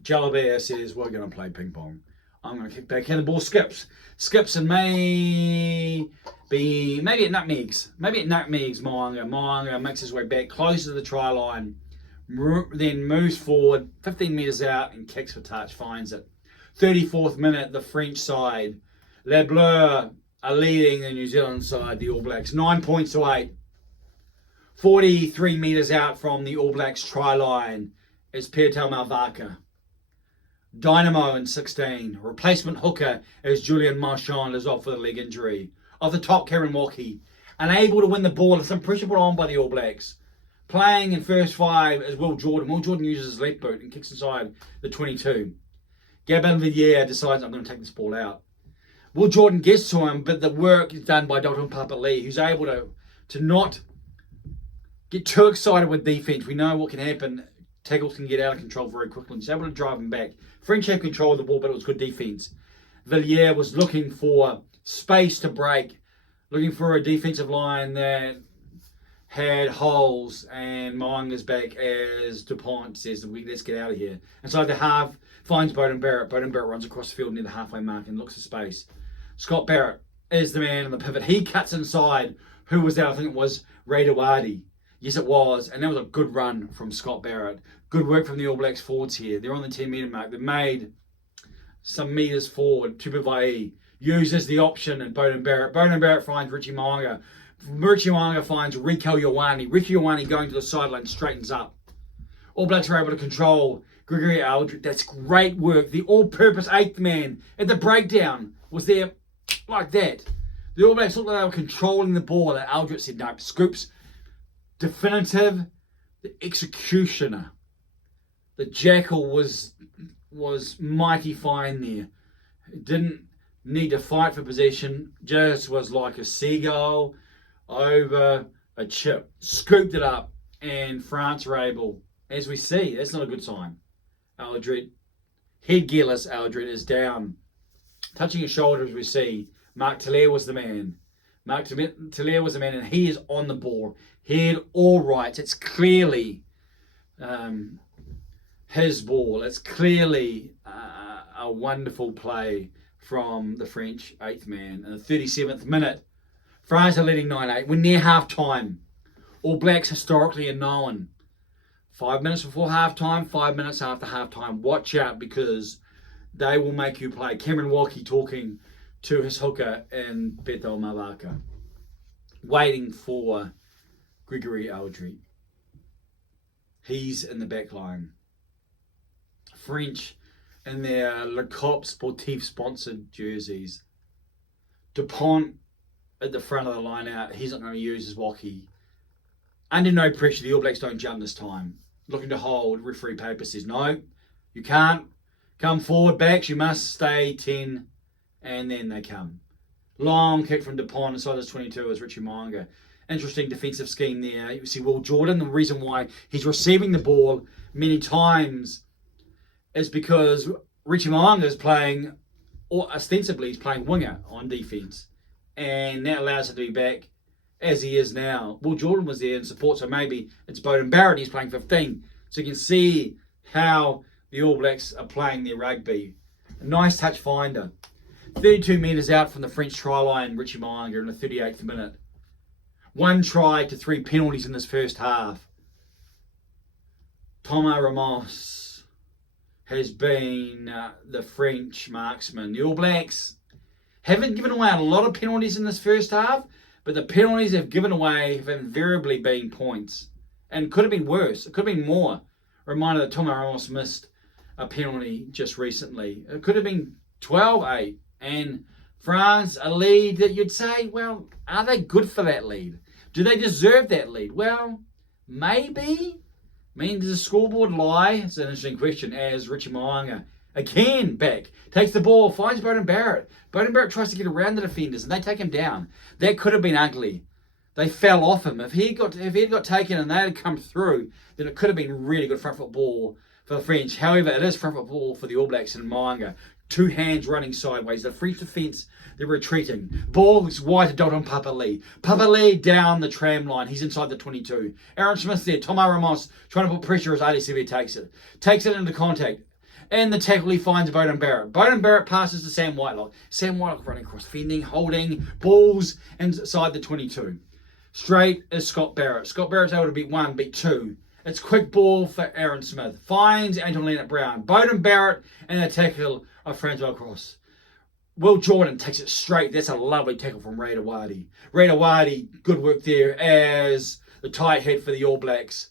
Jalabert says, we're going to play ping pong. I'm going to kick back and the ball skips. Skips and maybe it nutmegs. Maybe it nutmegs Mo'unga. Mo'unga makes his way back closer to the try line. Then moves forward 15 metres out and kicks for touch. Finds it. 34th minute, the French side. Les Bleus are leading the New Zealand side, the All Blacks. 9 points to 8. 43 metres out from the All Blacks try line is Pierre-Tel Malvaca. Dynamo in 16. Replacement hooker as Julian Marchand is off with a leg injury. Off the top, Cameron Walkie. Unable to win the ball. There's some pressure put on by the All Blacks. Playing in first 5 is Will Jordan. Will Jordan uses his left boot and kicks inside the 22. Gabin Villiers decides, I'm going to take this ball out. Will Jordan gets to him, but the work is done by Dalton Papali'i, who's able to not get too excited with defence. We know what can happen. Tackles can get out of control very quickly. He's able to drive him back. French had control of the ball, but it was good defence. Villiers was looking for space to break, looking for a defensive line that had holes, and Mo'unga's back as DuPont says, let's get out of here. Inside the half, finds Beauden Barrett. Beauden Barrett runs across the field near the halfway mark and looks for space. Scott Barrett is the man on the pivot. He cuts inside. Who was that? I think it was Ray Dawadi. Yes, it was. And that was a good run from Scott Barrett. Good work from the All Blacks forwards here. They're on the 10-metre mark. They made some metres forward. Tupavai uses the option and Beauden Barrett. Beauden Barrett finds Richie Mo'unga. Richie Mo'unga finds Rieko Ioane. Rieko Ioane going to the sideline straightens up. All Blacks are able to control Gregory Aldridge. That's great work. The all-purpose eighth man at the breakdown was there like that. The All Blacks looked like they were controlling the ball. And Aldridge said, no, scoops. Definitive. The executioner. The jackal was mighty fine there. Didn't need to fight for possession. Just was like a seagull over a chip. Scooped it up. And France were able, as we see, that's not a good sign. Aldred, headgearless Aldred is down. Touching his shoulder as we see. Mark Telaire was the man. Mark Telaire was the man and he is on the ball. He had all rights. It's clearly his ball. It's clearly a wonderful play from the French eighth man. In the 37th minute, France are leading 9-8. We're near half-time. All Blacks historically are known. 5 minutes before half-time, 5 minutes after half-time. Watch out because they will make you play. Cameron Walkie talking to his hooker in Beto Mavaka. Waiting for Gregory Aldridge. He's in the back line. French in their Le Cop Sportif sponsored jerseys. Dupont at the front of the line out. He's not going to use his walkie. Under no pressure, the All Blacks don't jump this time. Looking to hold. Referee paper says, no, you can't come forward backs. You must stay 10. And then they come. Long kick from Dupont inside this 22 as Richie Mo'unga. Interesting defensive scheme there. You see Will Jordan. The reason why he's receiving the ball many times is because Richie Mo'unga is playing, or ostensibly he's playing winger on defence. And that allows him to be back as he is now. Will Jordan was there in support, so maybe it's Beauden Barrett. He's playing 15. So you can see how the All Blacks are playing their rugby. A nice touch finder. 32 metres out from the French try line, Richie Mo'unga in the 38th minute. 1 try to 3 penalties in this first half. Thomas Ramos has been the French marksman. The All Blacks haven't given away a lot of penalties in this first half, but the penalties they've given away have invariably been points. And could have been worse. It could have been more. A reminder that Thomas Ramos missed a penalty just recently. It could have been 12-8. And France, a lead that you'd say, well, are they good for that lead? Do they deserve that lead? Well, maybe. I mean, does the scoreboard lie? It's an interesting question as Richie Mo'unga, again, back, takes the ball, finds Beauden Barrett. Beauden Barrett tries to get around the defenders and they take him down. That could have been ugly. They fell off him. If he had got taken and they had come through, then it could have been really good front foot ball for the French. However, it is front foot ball for the All Blacks and Mo'unga. 2 hands running sideways. The French defence, they're retreating. Ball is wide to Dalton Papali'i. Papali'i down the tram line. He's inside the 22. Aaron Smith there. Thomas Ramos trying to put pressure as ADCB takes it. Takes it into contact. And the tackle he finds Beauden Barrett. Beauden Barrett passes to Sam Whitelock. Sam Whitelock running across, fending, holding, balls inside the 22. Straight is Scott Barrett. Scott Barrett's able to beat 1, beat 2. It's quick ball for Aaron Smith. Finds Anton Leonard-Brown. Beauden Barrett and a tackle of Francois Cross. Will Jordan takes it straight. That's a lovely tackle from Ray Dawadi. Ray Dawadi, good work there as the tight head for the All Blacks.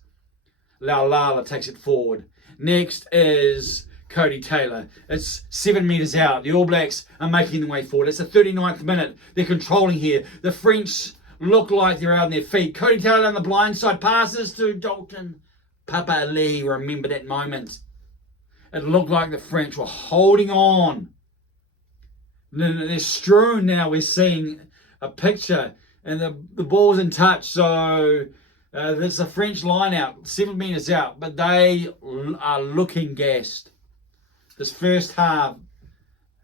Laulala takes it forward. Next is Cody Taylor. It's 7 metres out. The All Blacks are making their way forward. It's the 39th minute. They're controlling here. The French look like they're out on their feet. Cody Taylor on the blind side passes to Dalton Papali'i. Remember that moment. It looked like the French were holding on. They're strewn now. We're seeing a picture and the ball's in touch. So there's the French line out, 7 metres out, but they are looking gassed. This first half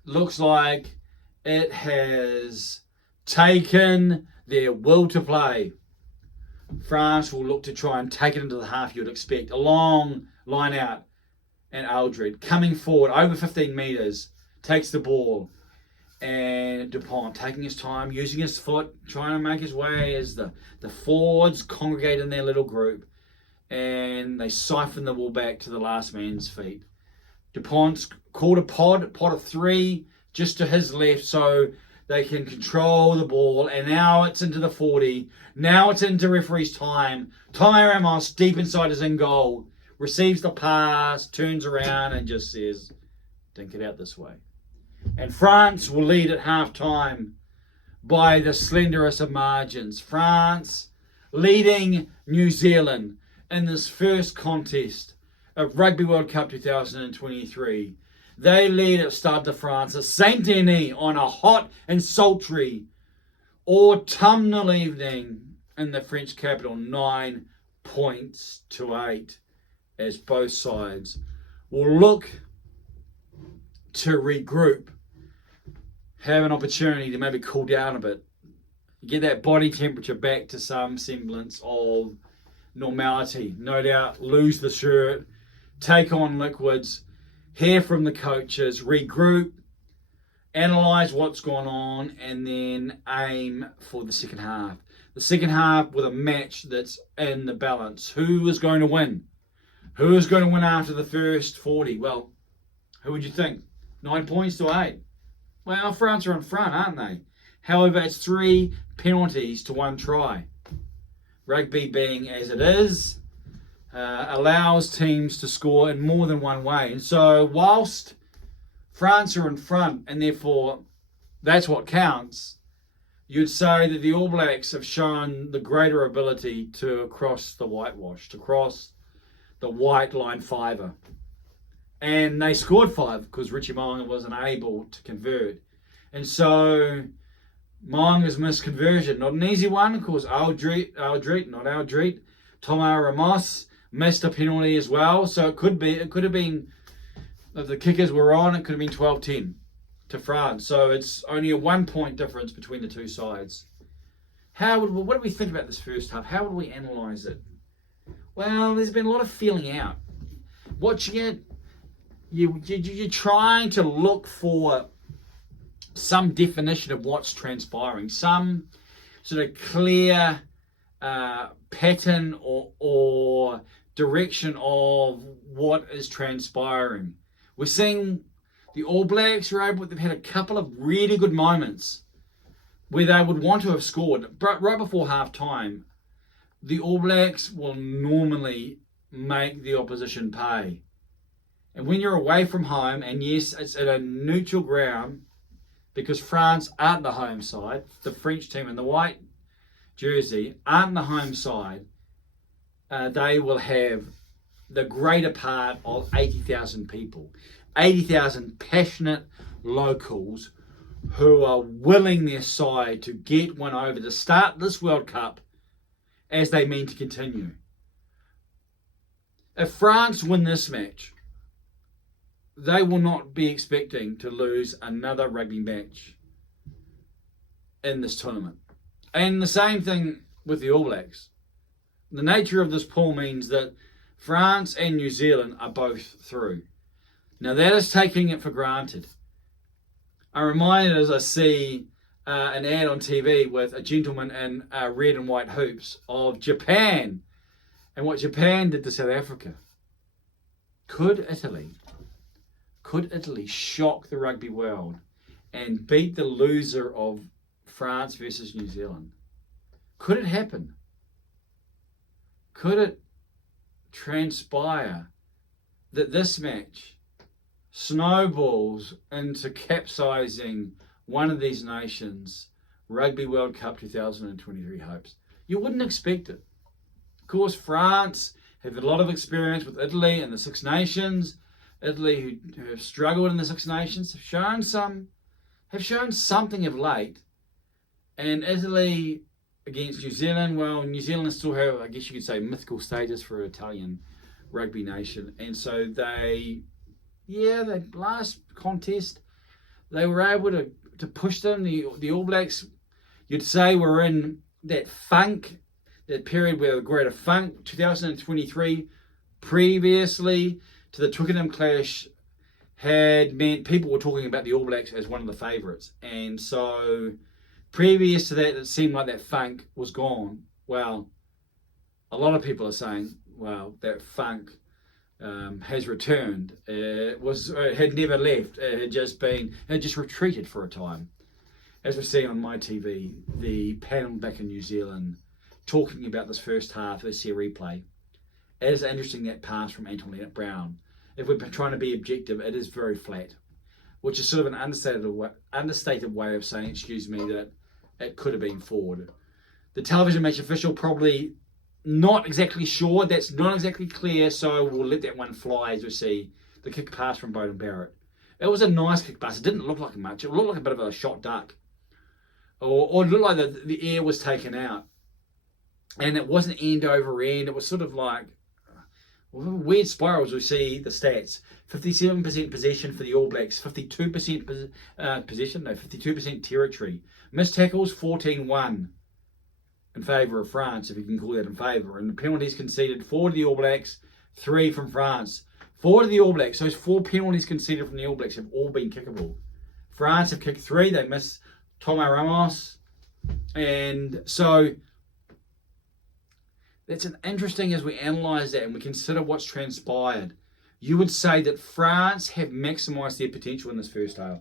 looks like it has taken their will to play. France will look to try and take it into the half, you'd expect. A long line out. And Aldred coming forward over 15 metres, takes the ball. And Dupont taking his time, using his foot, trying to make his way as the forwards congregate in their little group, and they siphon the ball back to the last man's feet. Dupont's called a pod of 3 just to his left, so they can control the ball. And now it's into the 40. Now it's into referee's time. Tommy Ramos, deep inside his in goal, receives the pass, turns around and just says, "Dink it out this way." And France will lead at half-time by the slenderest of margins. France leading New Zealand in this first contest of Rugby World Cup 2023. They lead at Stade de France at Saint-Denis on a hot and sultry autumnal evening in the French capital, 9 points to 8, as both sides will look to regroup, have an opportunity to maybe cool down a bit, get that body temperature back to some semblance of normality. No doubt lose the shirt, take on liquids, hear from the coaches, regroup, analyse what's gone on, and then aim for the second half. The second half with a match that's in the balance. Who is going to win? Who is going to win after the first 40? Well, who would you think? 9 points to 8. Well, France are in front, aren't they? However, it's 3 penalties to 1 try. Rugby being as it is, allows teams to score in more than one way. And so whilst France are in front, and therefore that's what counts, you'd say that the All Blacks have shown the greater ability to cross the whitewash, to cross the white line fiver. And they scored 5 because Richie Mo'unga wasn't able to convert. And so Mo'unga's missed conversion. Not an easy one, of course. Aldrit, Thomas Ramos missed a penalty as well. So it could have been, if the kickers were on, it could have been 12-10 to France. So it's only a 1 point difference between the two sides. What do we think about this first half? How would we analyse it? Well, there's been a lot of feeling out. Watching it, you're trying to look for some definition of what's transpiring, some sort of clear pattern or direction of what is transpiring. We're seeing the All Blacks they've had a couple of really good moments where they would want to have scored. But right before half time, the All Blacks will normally make the opposition pay. And when you're away from home, and yes, it's at a neutral ground, because France aren't the home side, the French team in the white jersey aren't the home side, they will have the greater part of 80,000 people. 80,000 passionate locals who are willing their side to get one over to start this World Cup as they mean to continue. If France win this match, they will not be expecting to lose another rugby match in this tournament. And the same thing with the All Blacks. The nature of this pool means that France and New Zealand are both through. Now that is taking it for granted. I'm reminded as I see an ad on TV with a gentleman in red and white hoops of Japan and what Japan did to South Africa. Could Italy shock the rugby world and beat the loser of France versus New Zealand? Could it happen? Could it transpire that this match snowballs into capsizing one of these nations' Rugby World Cup 2023 hopes? You wouldn't expect it. Of course, France have a lot of experience with Italy and the Six Nations. Italy, who have struggled in the Six Nations, have shown something of late. And Italy against New Zealand, well, New Zealand still have, I guess you could say, mythical status for an Italian rugby nation. And so the last contest, they were able to push them. The All Blacks, you'd say, were in that funk, that period where they were at a funk, 2023, previously to the Twickenham clash, had meant people were talking about the All Blacks as one of the favourites. And so previous to that, it seemed like that funk was gone. Well, a lot of people are saying, well, that funk has returned. It had never left. It had just retreated for a time. As we see on my TV, the panel back in New Zealand talking about this first half, this here replay. It is interesting, that pass from Anton Brown. If we're trying to be objective, it is very flat, which is sort of an understated way of saying, that it could have been forward. The television match official probably not exactly sure. That's not exactly clear, so we'll let that one fly as we see the kick pass from Beauden Barrett. It was a nice kick pass. It didn't look like much. It looked like a bit of a shot duck. Or it looked like the air was taken out. And it wasn't end over end. It was sort of like weird spirals. We see the stats. 57% possession for the All Blacks. 52% possession. No, 52% territory. Missed tackles, 14-1 in favour of France, if you can call that in favour. And the penalties conceded, 4 to the All Blacks, 3 from France. 4 to the All Blacks. Those 4 penalties conceded from the All Blacks have all been kickable. France have kicked 3. They missed Tomo Ramos. And so that's an interesting, as we analyse that and we consider what's transpired. You would say that France have maximised their potential in this first half.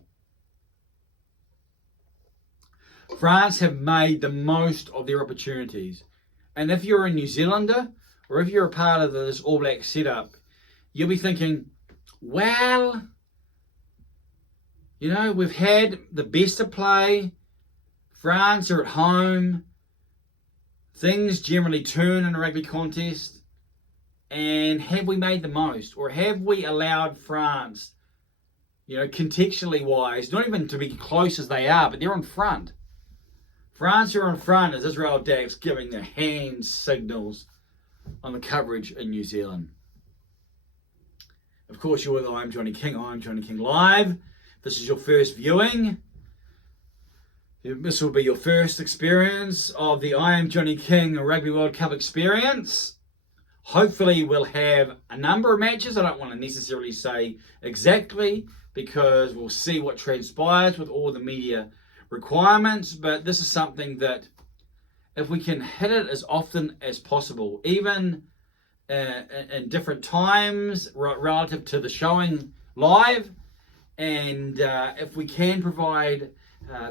France have made the most of their opportunities. And if you're a New Zealander, or if you're a part of this All Black setup, you'll be thinking, well, we've had the best of play. France are at home. Things generally turn in a rugby contest. And have we made the most? Or have we allowed France, contextually wise, not even to be close as they are, but they're on front. France are on front as Israel Dax giving their hand signals on the coverage in New Zealand. Of course, you're with I Am Johnny King. I Am Johnny King Live. This is your first viewing. This will be your first experience of the I Am Johnny King Rugby World Cup experience. Hopefully we'll have a number of matches. I don't want to necessarily say exactly because we'll see what transpires with all the media requirements. But this is something that if we can hit it as often as possible, even in different times relative to the showing live, and if we can provide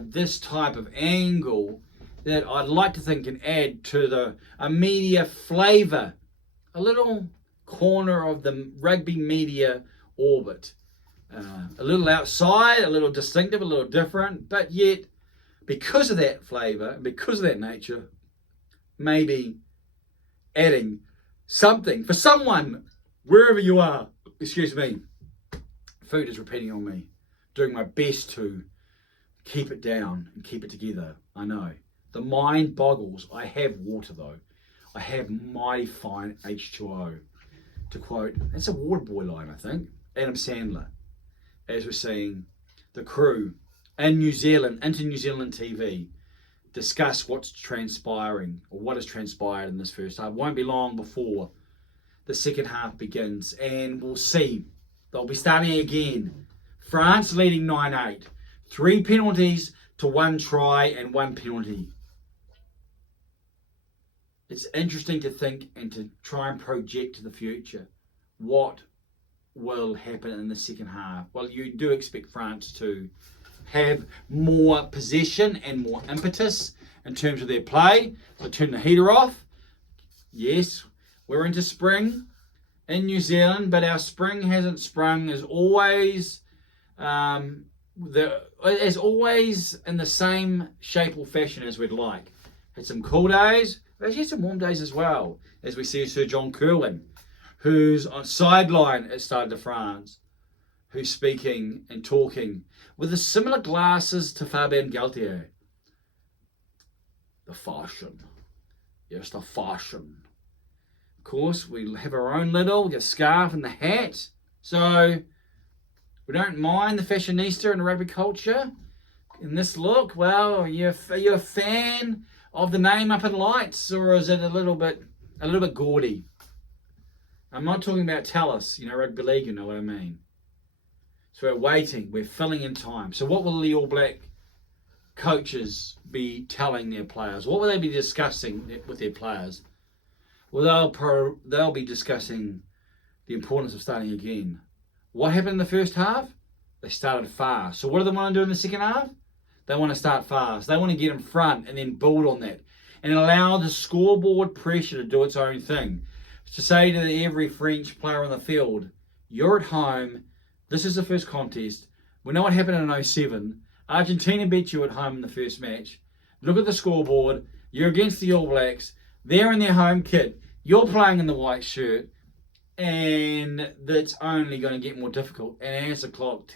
this type of angle that I'd like to think can add to a media flavour, a little corner of the rugby media orbit. A little outside, a little distinctive, a little different, but yet because of that flavour, because of that nature, maybe adding something for someone, wherever you are. Excuse me. Food is repeating on me. Doing my best to keep it down and keep it together. I know. The mind boggles. I have water though. I have mighty fine H2O. To quote, that's a Waterboy line, I think. Adam Sandler. As we're seeing the crew in New Zealand, into New Zealand TV, discuss what's transpiring or what has transpired in this first half. It won't be long before the second half begins, and we'll see. They'll be starting again. France leading 9-8. 3 penalties to 1 try and 1 penalty. It's interesting to think and to try and project to the future what will happen in the second half. Well, you do expect France to have more possession and more impetus in terms of their play. So turn the heater off. Yes, we're into spring in New Zealand, but our spring hasn't sprung as always. As always in the same shape or fashion as we'd like. Had some cool days, but actually some warm days as well, as we see Sir John Kirwan, who's on sideline at Stade de France, who's speaking and talking with the similar glasses to Fabien Galtier. The fashion. Yes, the fashion. Of course, we have our own little, we get a scarf and the hat. So we don't mind the fashionista and the rugby culture. In this look, well, are you a fan of the name up in lights, or is it a little bit gaudy? I'm not talking about Tallis, rugby league, you know what I mean. So we're waiting, we're filling in time. So what will the All Black coaches be telling their players? What will they be discussing with their players? Well, they'll be discussing the importance of starting again. What happened in the first half? They started fast. So what do they want to do in the second half? They want to start fast. They want to get in front and then build on that and allow the scoreboard pressure to do its own thing. To say to every French player on the field, you're at home, this is the first contest, we know what happened in 07, Argentina beat you at home in the first match, look at the scoreboard, you're against the All Blacks, they're in their home kit, you're playing in the white shirt, and that's only going to get more difficult. And as the clock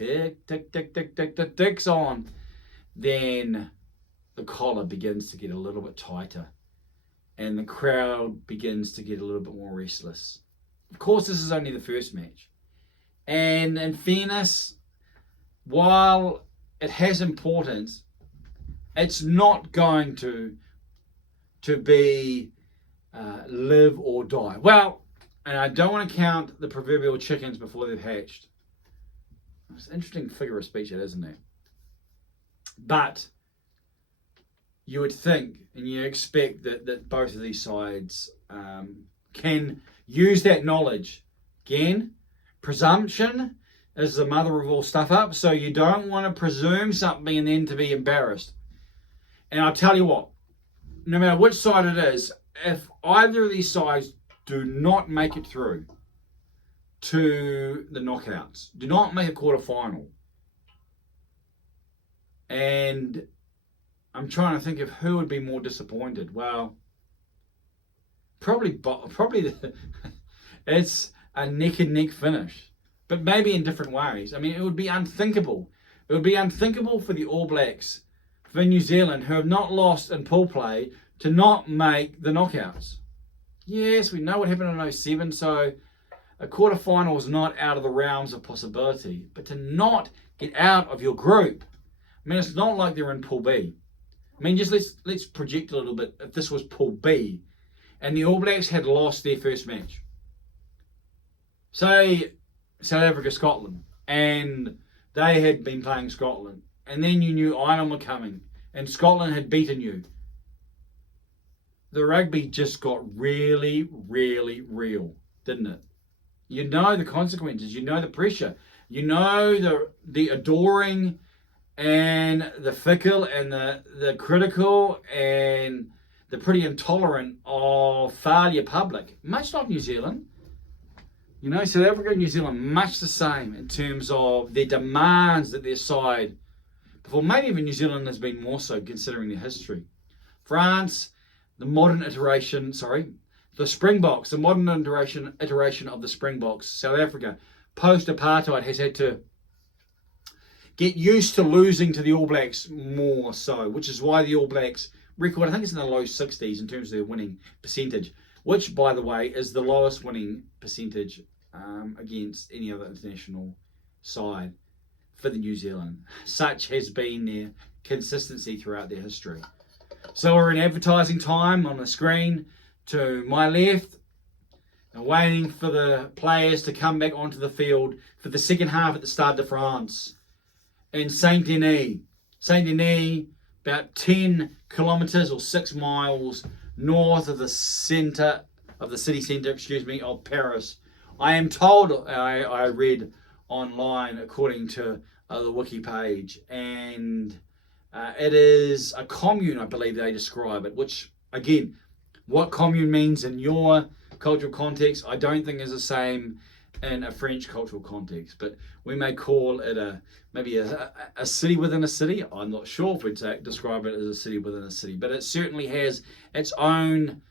ticks on, then the collar begins to get a little bit tighter and the crowd begins to get a little bit more restless. Of course, this is only the first match. And in fairness, while it has importance, it's not going to be live or die. Well, and I don't want to count the proverbial chickens before they've hatched. It's an interesting figure of speech, isn't it? But you would think and you expect that both of these sides can use that knowledge. Again, presumption is the mother of all stuff up, so you don't want to presume something and then to be embarrassed. And I'll tell you what, no matter which side it is, if either of these sides do not make it through to the knockouts, do not make a quarterfinal, and I'm trying to think of who would be more disappointed. Well, probably it's a neck and neck finish, but maybe in different ways. I mean, it would be unthinkable. It would be unthinkable for the All Blacks, for New Zealand, who have not lost in pool play, to not make the knockouts. Yes, we know what happened in 07, so a quarterfinal is not out of the realms of possibility. But to not get out of your group, I mean, it's not like they're in Pool B. I mean, just let's project a little bit. If this was Pool B and the All Blacks had lost their first match, say South Africa, Scotland, and they had been playing Scotland, and then you knew Ireland were coming, and Scotland had beaten you, the rugby just got really, really real, didn't it? You know the consequences, you know the pressure, you know the adoring and the fickle and the critical and the pretty intolerant of failure public. Much like New Zealand. You know, South Africa and New Zealand, much the same in terms of their demands that their side, before maybe even New Zealand has been more so considering their history. France, the modern iteration, the Springboks, the modern iteration of the Springboks. South Africa, post-apartheid, has had to get used to losing to the All Blacks more so, which is why the All Blacks record, I think it's in the low 60s in terms of their winning percentage, which, by the way, is the lowest winning percentage against any other international side for the New Zealand. Such has been their consistency throughout their history. So we're in advertising time on the screen to my left and waiting for the players to come back onto the field for the second half at the Stade de France in Saint-Denis. Saint-Denis, about 10 kilometres or 6 miles north of the centre, of the city centre, of Paris. I am told, I read online according to the wiki page, and it is a commune, I believe they describe it, which, again, what commune means in your cultural context, I don't think is the same in a French cultural context, but we may call it maybe a city within a city. I'm not sure if we'd describe it as a city within a city, but it certainly has its own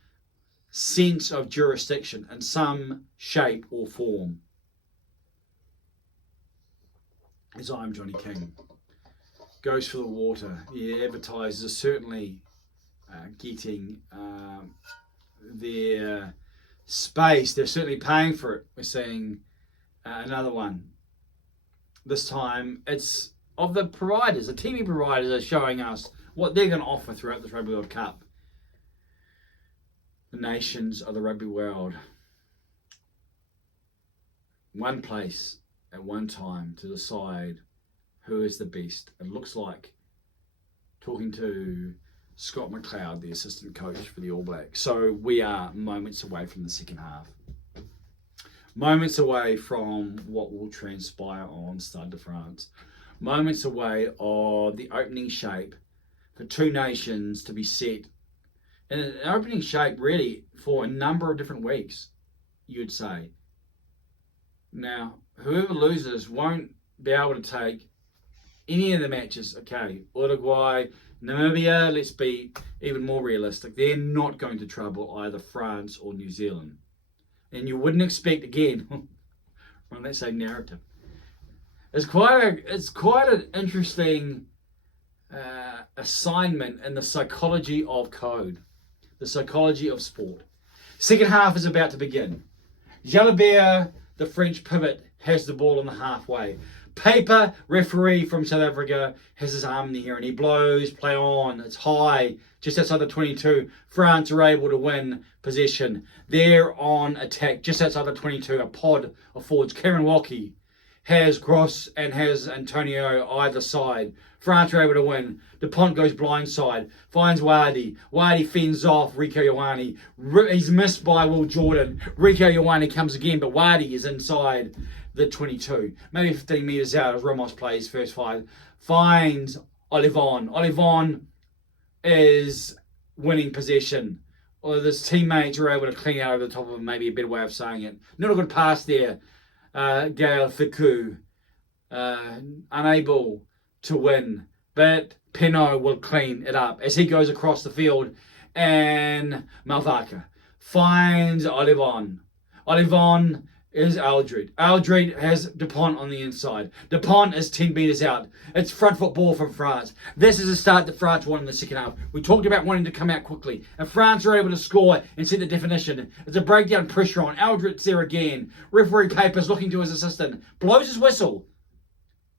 sense of jurisdiction in some shape or form. As I am Johnny King. Goes for the water. Yeah, advertisers are certainly getting their space. They're certainly paying for it. We're seeing another one. This time it's of the providers. The TV providers are showing us what they're going to offer throughout the Rugby World Cup. The nations of the rugby world. One place at one time to decide who is the best. It looks like, talking to Scott McLeod, the assistant coach for the All Blacks. So we are moments away from the second half. Moments away from what will transpire on Stade de France. Moments away of the opening shape for two nations to be set. And an opening shape really for a number of different weeks, you'd say. Now, whoever loses won't be able to take any of the matches. Okay, Uruguay, Namibia, let's be even more realistic. They're not going to trouble either France or New Zealand. And you wouldn't expect, again, from that same narrative. It's quite an interesting assignment in the psychology of code, the psychology of sport. Second half is about to begin. Jalabert, the French pivot, has the ball on the halfway. Paper, referee from South Africa, has his arm in the air and he blows, play on. It's high, just outside the 22. France are able to win possession. They're on attack, just outside the 22. A pod of forwards. Cameron Walkie has Gross and has Antonio either side. France are able to win. Dupont goes blindside, finds Wadi. Wadi fends off Rieko Ioane. He's missed by Will Jordan. Rieko Ioane comes again, but Wadi is inside the 22. Maybe 15 metres out as Ramos plays first five. Finds Olivon. Olivon is winning possession. Or his teammates are able to clean out over the top of him, maybe a better way of saying it. Not a good pass there. Gael Ficou, unable to win, but Pinot will clean it up as he goes across the field, and Malvaka finds Olivon. Olivon is Aldred. Aldred has Dupont on the inside. Dupont is 10 metres out. It's front foot ball from France. This is a start that France won in the second half. We talked about wanting to come out quickly, and France are able to score and set the definition. It's a breakdown pressure on. Aldred's there again. Referee Papers looking to his assistant. Blows his whistle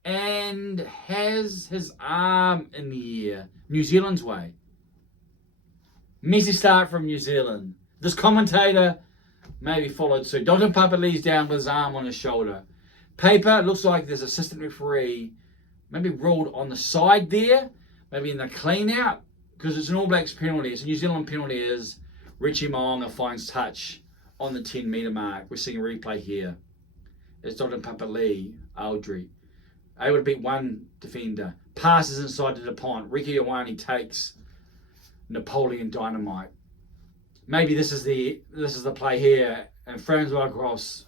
and has his arm in the air. New Zealand's way. Messy start from New Zealand. This commentator maybe followed suit. Dalton Papali's down with his arm on his shoulder. Paper, looks like there's assistant referee maybe ruled on the side there, maybe in the clean out, because it's an All Blacks penalty. It's a New Zealand penalty as Richie Mo'unga finds touch on the 10 metre mark. We're seeing a replay here. It's Dalton Papali, Aldry, able to beat one defender. Passes inside to Dupont. Rieko Ioane takes Napoleon Dynamite. Maybe this is the play here. And Francois Gross,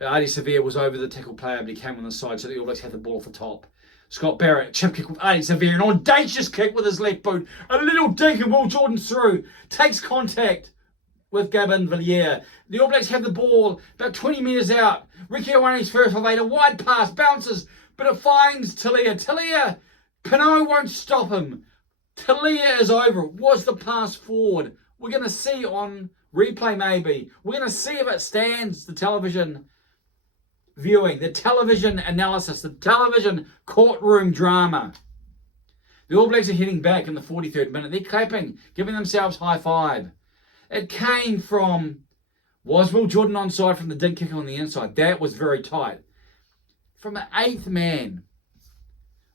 Adi Severe was over the tackle player, but he came on the side, so the All Blacks had the ball off the top. Scott Barrett, chip kick with Adi Severe, an audacious kick with his left boot. A little dink and Will Jordan through. Takes contact with Gabin Villiers. The All Blacks have the ball about 20 metres out. Rieko Ioane's first of eight, a wide pass, bounces, but it finds Talia. Talia, Pinot won't stop him. Talia is over. Was the pass forward? We're going to see on replay maybe. We're going to see if it stands, the television viewing, the television analysis, the television courtroom drama. The All Blacks are heading back in the 43rd minute. They're clapping, giving themselves high five. It came from, was Will Jordan onside from the dink kick on the inside? That was very tight. From the eighth man,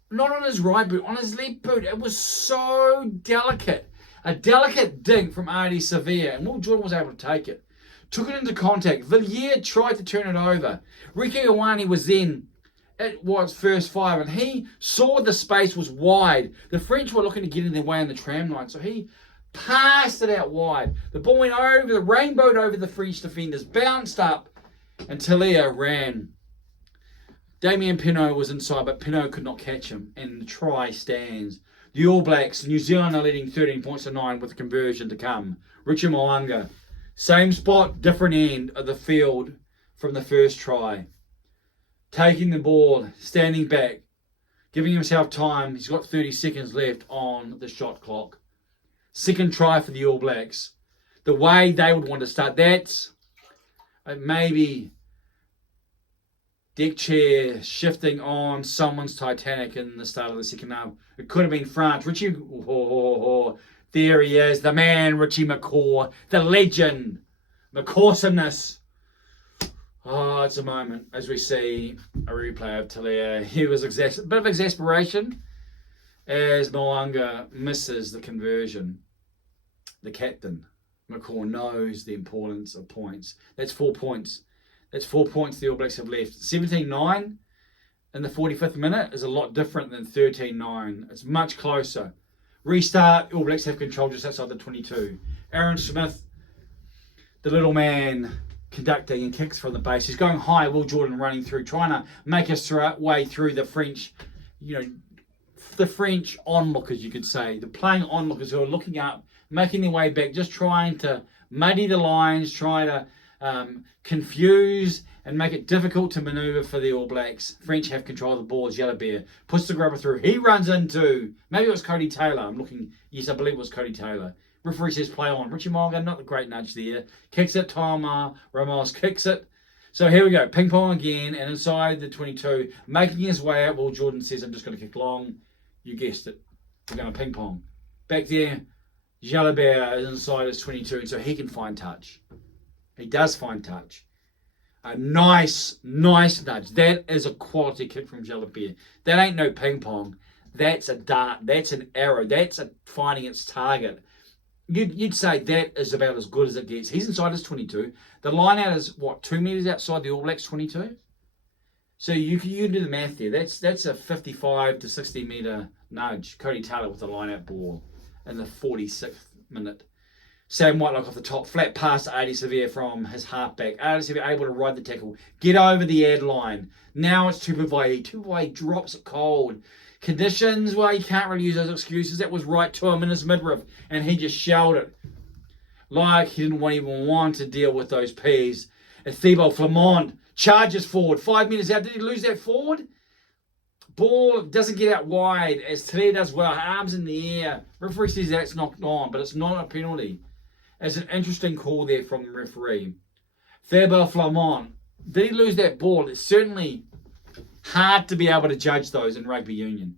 not on his right boot, on his left boot. It was so delicate. A delicate dink from Adi Severe, and Will Jordan was able to take it. Took it into contact. Villiers tried to turn it over. Rieko Ioane was then, it was first five, and he saw the space was wide. The French were looking to get in their way in the tram line, so he passed it out wide. The ball went over, the rainbowed over the French defenders, bounced up, and Talia ran. Damien Pinot was inside, but Pinot could not catch him, and the try stands. The All Blacks, New Zealand are leading 13 points to 9 with the conversion to come. Richie Mo'unga, same spot, different end of the field from the first try. Taking the ball, standing back, giving himself time. He's got 30 seconds left on the shot clock. Second try for the All Blacks. The way they would want to start, that's maybe deck chair shifting on someone's Titanic in the start of the second half. It could have been France. Richie, there he is, the man, Richie McCaw, the legend, McCawasomeness. Oh, it's a moment as we see a replay of Talia. He was a bit of exasperation as Moanga misses the conversion. The captain, McCaw, knows the importance of points. That's 4 points. That's 4 points the All Blacks have left. 17-9 in the 45th minute is a lot different than 13-9. It's much closer. Restart, All Blacks have control just outside the 22. Aaron Smith, the little man, conducting and kicks from the base. He's going high, Will Jordan running through, trying to make his way through the French, the French onlookers, you could say. The playing onlookers who are looking up, making their way back, just trying to muddy the lines, try to confuse and make it difficult to manoeuvre for the All Blacks. French have control of the ball as Yellow Bear puts the grubber through. He runs into, maybe it was Cody Taylor. Yes, I believe it was Cody Taylor. Referee says play on. Richie Moanga, not the great nudge there. Kicks it, Tom Ramos kicks it. So here we go, ping pong again, and inside the 22, making his way out, Will Jordan says, I'm just going to kick long. You guessed it. We're going to ping pong. Back there, Jalabert is inside his 22, so he can find touch. He does find touch. A nice nudge. That is a quality kick from Jalabert. That ain't no ping pong. That's a dart. That's an arrow. That's finding its target. You'd say that is about as good as it gets. He's inside his 22. The line out is, 2 metres outside the All Blacks 22? So you can do the math there. That's a 55 to 60 metre nudge. Cody Taylor with the line out ball in the 46th minute. Sam Whitelock off the top. Flat pass to Adi Severe from his halfback. Adi Severe able to ride the tackle. Get over the ad line. Now it's Tupuvai. Tupuvai drops it cold. Conditions, well, you can't really use those excuses. That was right to him in his midriff, and he just shelled it. Like he didn't even want to deal with those P's. Thibault Flamand charges forward. 5 metres out. Did he lose that forward? Ball doesn't get out wide, as Tere does well. Arms in the air. Referee says that's knocked on, but it's not a penalty. It's an interesting call there from the referee. Thibault Flamand. Did he lose that ball? It's certainly hard to be able to judge those in rugby union.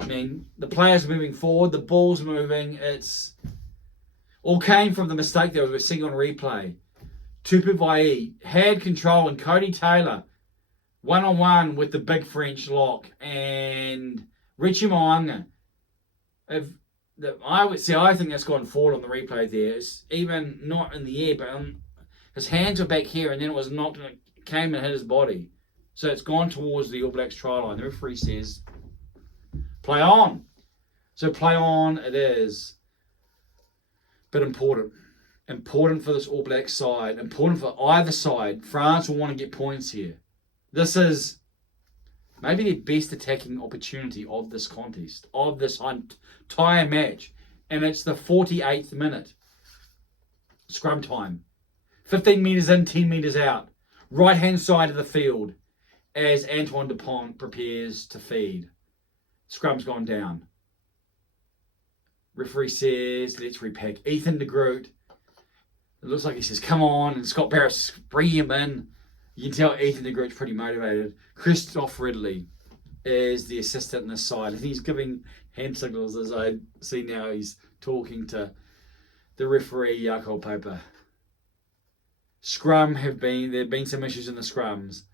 I mean, the players moving forward, the ball's moving. It's all came from the mistake that we're seeing on replay. Tupuvai had control, and Cody Taylor one-on-one with the big French lock, and Richie Moanga. I think that's gone forward on the replay there. It's even not in the air, but his hands were back here, and then it was knocked, and it came and hit his body. So it's gone towards the All Blacks try line. The referee says, play on. So play on it is. But important. Important for this All Blacks side. Important for either side. France will want to get points here. This is maybe the best attacking opportunity of this contest, of this entire match. And it's the 48th minute. Scrum time. 15 metres in, 10 metres out. Right-hand side of the field as Antoine Dupont prepares to feed. Scrum's gone down. Referee says, let's repack. Ethan de Groot. It looks like he says, come on. And Scott Barris, bring him in. You can tell Ethan de Groot's pretty motivated. Christoph Ridley is the assistant on this side. I think he's giving hand signals as I see now. He's talking to the referee, Jakob Poper. There have been some issues in the scrums.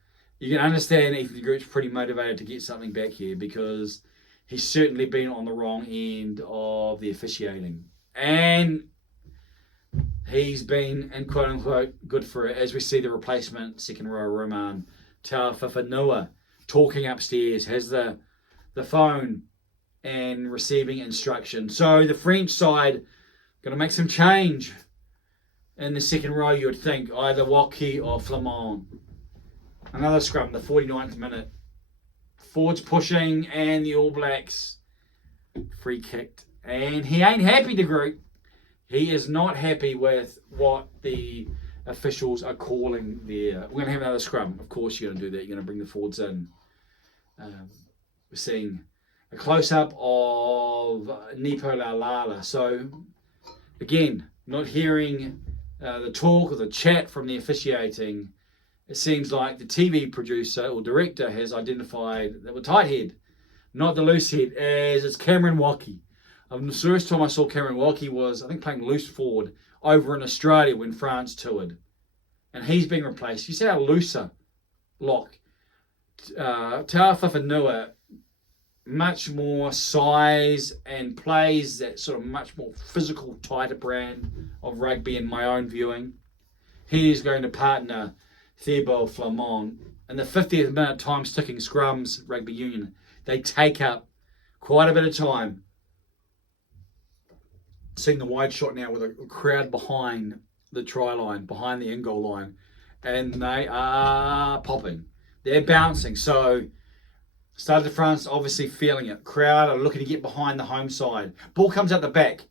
You can understand Ethan de Groot's pretty motivated to get something back here because he's certainly been on the wrong end of the officiating. And he's been, in quote-unquote, good for it, as we see the replacement second row Roman Taufafanua talking upstairs, has the phone and receiving instruction. So the French side going to make some change in the second row, you would think, either Waki or Flamand. Another scrum, the 49th minute. Forwards pushing, and the All Blacks free kicked. And he ain't happy, de Groot. He is not happy with what the officials are calling there. We're going to have another scrum. Of course you're going to do that. You're going to bring the forwards in. We're seeing a close-up of Nipo Laulala. So, again, not hearing the talk or the chat from the officiating. It seems like the TV producer or director has identified that the tight head, not the loose head, as it's Cameron Waki. The first time I saw Cameron Waki was, I think, playing loose forward over in Australia when France toured. and he's being replaced. You see how looser lock. Te Awhawhenua, much more size and plays that sort of much more physical, tighter brand of rugby in my own viewing. He's going to partner Thibault Flamand. In the 50th minute time sticking scrums, rugby union, they take up quite a bit of time. Seeing the wide shot now with a crowd behind the try line, behind the in-goal line, and they are popping. They're bouncing. So Stade de France obviously feeling it. Crowd are looking to get behind the home side. Ball comes out the back.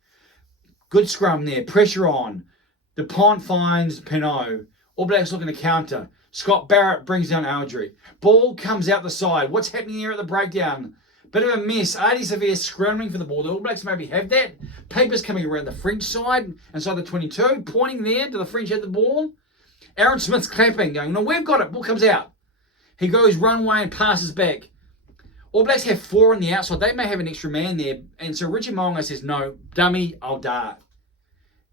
Good scrum there. Pressure on. Dupont finds Pinot. All Blacks looking to counter. Scott Barrett brings down Aldrich. Ball comes out the side. What's happening here at the breakdown? Bit of a mess. Artie Severe scrambling for the ball. The All Blacks maybe have that. Papers coming around the French side, inside the 22, pointing there to the French at the ball. Aaron Smith's clapping, going, no, we've got it. Ball comes out. He goes runway and passes back. All Blacks have 4 on the outside. They may have an extra man there. And so Richie Mo'unga says, no, dummy, I'll dart.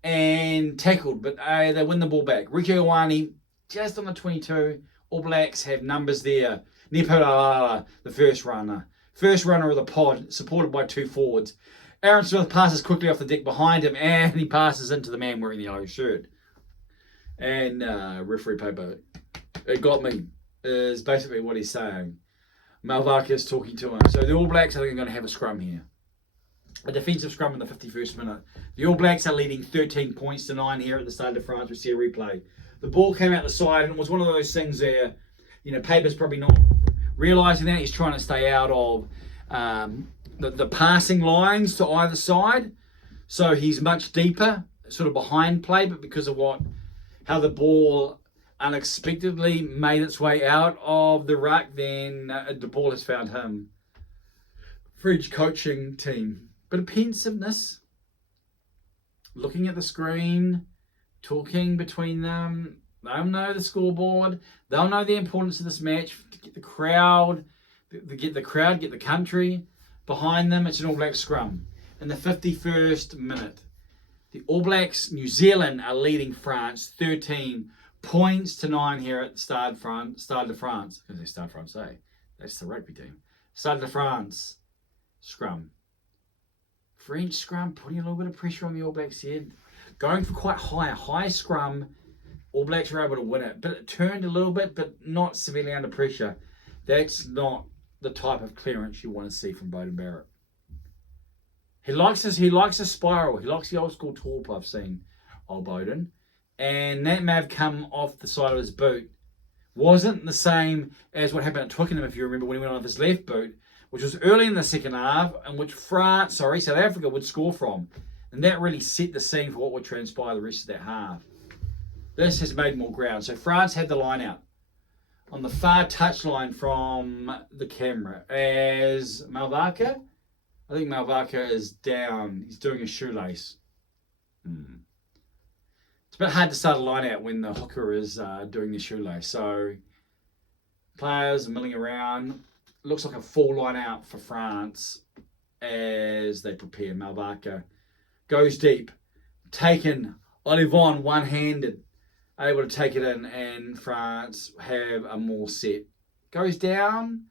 And tackled, but they win the ball back. Ricky Ioane, just on the 22. All Blacks have numbers there. Nepalala, the first runner. First runner of the pod, supported by 2 forwards. Aaron Smith passes quickly off the deck behind him, and he passes into the man wearing the yellow shirt. And referee paper, it got me, is basically what he's saying. Malvaka is talking to him. So the All Blacks, I think, are going to have a scrum here. A defensive scrum in the 51st minute. The All Blacks are leading 13 points to 9 here at the Stade de France. We see a replay. The ball came out the side, and it was one of those things there, Paper's probably not realising that. He's trying to stay out of the passing lines to either side. So he's much deeper, sort of behind play, but because of how the ball unexpectedly made its way out of the ruck, then the ball has found him. French coaching team. Bit of pensiveness. Looking at the screen, talking between them. They'll know the scoreboard. They'll know the importance of this match to get the crowd, get the country behind them. It's an All Blacks scrum. In the 51st minute, the All Blacks, New Zealand, are leading France 13 points to 9 here at the Stade de France. I was going to say Stade France, that's the rugby team. Stade de France scrum. French scrum, putting a little bit of pressure on the All Blacks head. Going for quite a high scrum. All Blacks were able to win it, but it turned a little bit, but not severely under pressure. That's not the type of clearance you want to see from Beauden Barrett. He likes a spiral. He likes the old school torp I've seen, old Beauden. And that may have come off the side of his boot. Wasn't the same as what happened at Twickenham, if you remember, when he went on his left boot, which was early in the second half, and which South Africa would score from. And that really set the scene for what would transpire the rest of that half. This has made more ground. So France had the line out on the far touchline from the camera as Malvaka. I think Malvaka is down. He's doing a shoelace. It's a bit hard to start a line out when the hooker is doing the shoelace. So players are milling around. Looks like a full line out for France as they prepare. Malvaka goes deep. Taken. Olivon one-handed. Able to take it in, and France have a more set. Goes down.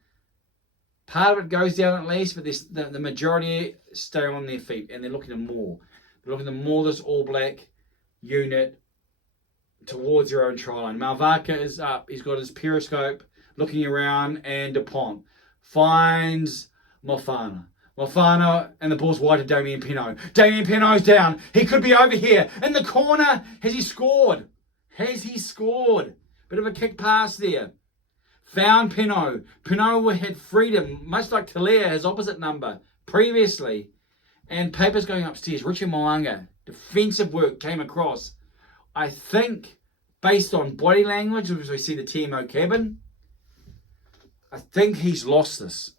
Part of it goes down at least, but the majority stay on their feet, and they're looking to more. They're looking to more this All Black unit towards their own try line. Malvaka is up. He's got his periscope looking around, and Dupont finds Mofana. Mofana, and the ball's wide to Damien Penaud. Damien Penaud's down. He could be over here. In the corner. Has he scored? Bit of a kick pass there. Found Penaud. Penaud had freedom, much like Talia, his opposite number, previously. And Paper's going upstairs. Richie Mo'unga, defensive work came across. I think, based on body language, as we see the TMO cabin, I think he's lost this.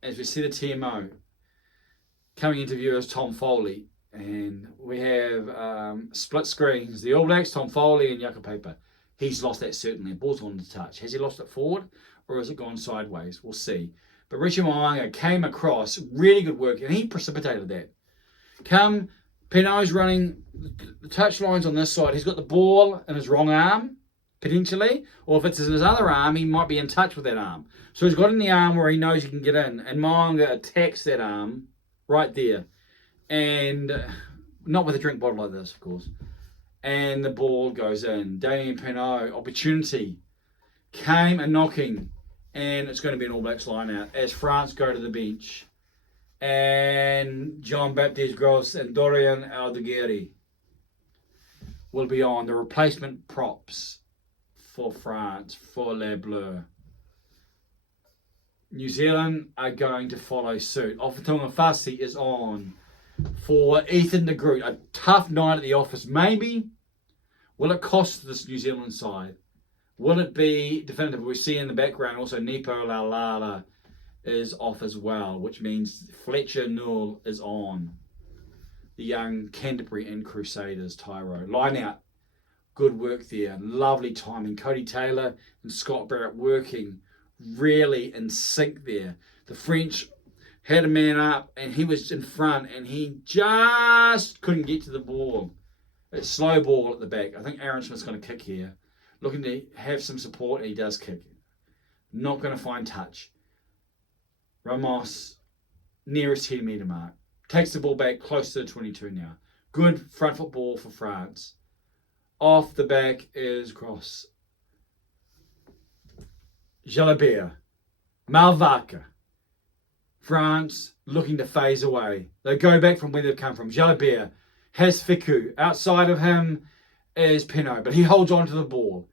As we see the TMO coming into view as Tom Foley. And we have split screens. The All Blacks, Tom Foley and Yaka Paper. He's lost that certainly. Ball's on the touch. Has he lost it forward or has it gone sideways? We'll see. But Richie Mo'unga came across, really good work, and he precipitated that. Pinot's running the touch lines on this side. He's got the ball in his wrong arm, potentially. Or if it's in his other arm, he might be in touch with that arm. So he's got in the arm where he knows he can get in. And Moanga attacks that arm right there. And not with a drink bottle like this, of course. And the ball goes in. Damien Pinot, opportunity, came and knocking. And it's going to be an All Blacks line out as France go to the bench. And Jean-Baptiste Gros and Dorian Aldeguerri will be on the replacement props for France, for Les Bleus. New Zealand are going to follow suit. Ofatunga Fasi is on for Ethan de Groot. A tough night at the office. Maybe. Will it cost this New Zealand side? Will it be definitive? We see in the background also Nipo Laulala is off as well, which means Fletcher Newell is on. The young Canterbury and Crusaders Tyro. Line out. Good work there. Lovely timing. Cody Taylor and Scott Barrett working really in sync there. The French had a man up and he was in front and he just couldn't get to the ball. It's slow ball at the back. I think Aaron Smith's going to kick here. Looking to have some support and he does kick. Not going to find touch. Ramos nearest 10 metre mark. Takes the ball back close to the 22 now. Good front foot ball for France. Off the back is Cross. Jalabert. Malvaca. France looking to phase away. They go back from where they've come from. Jalabert has Fiku. Outside of him is Pinot, but he holds on to the ball.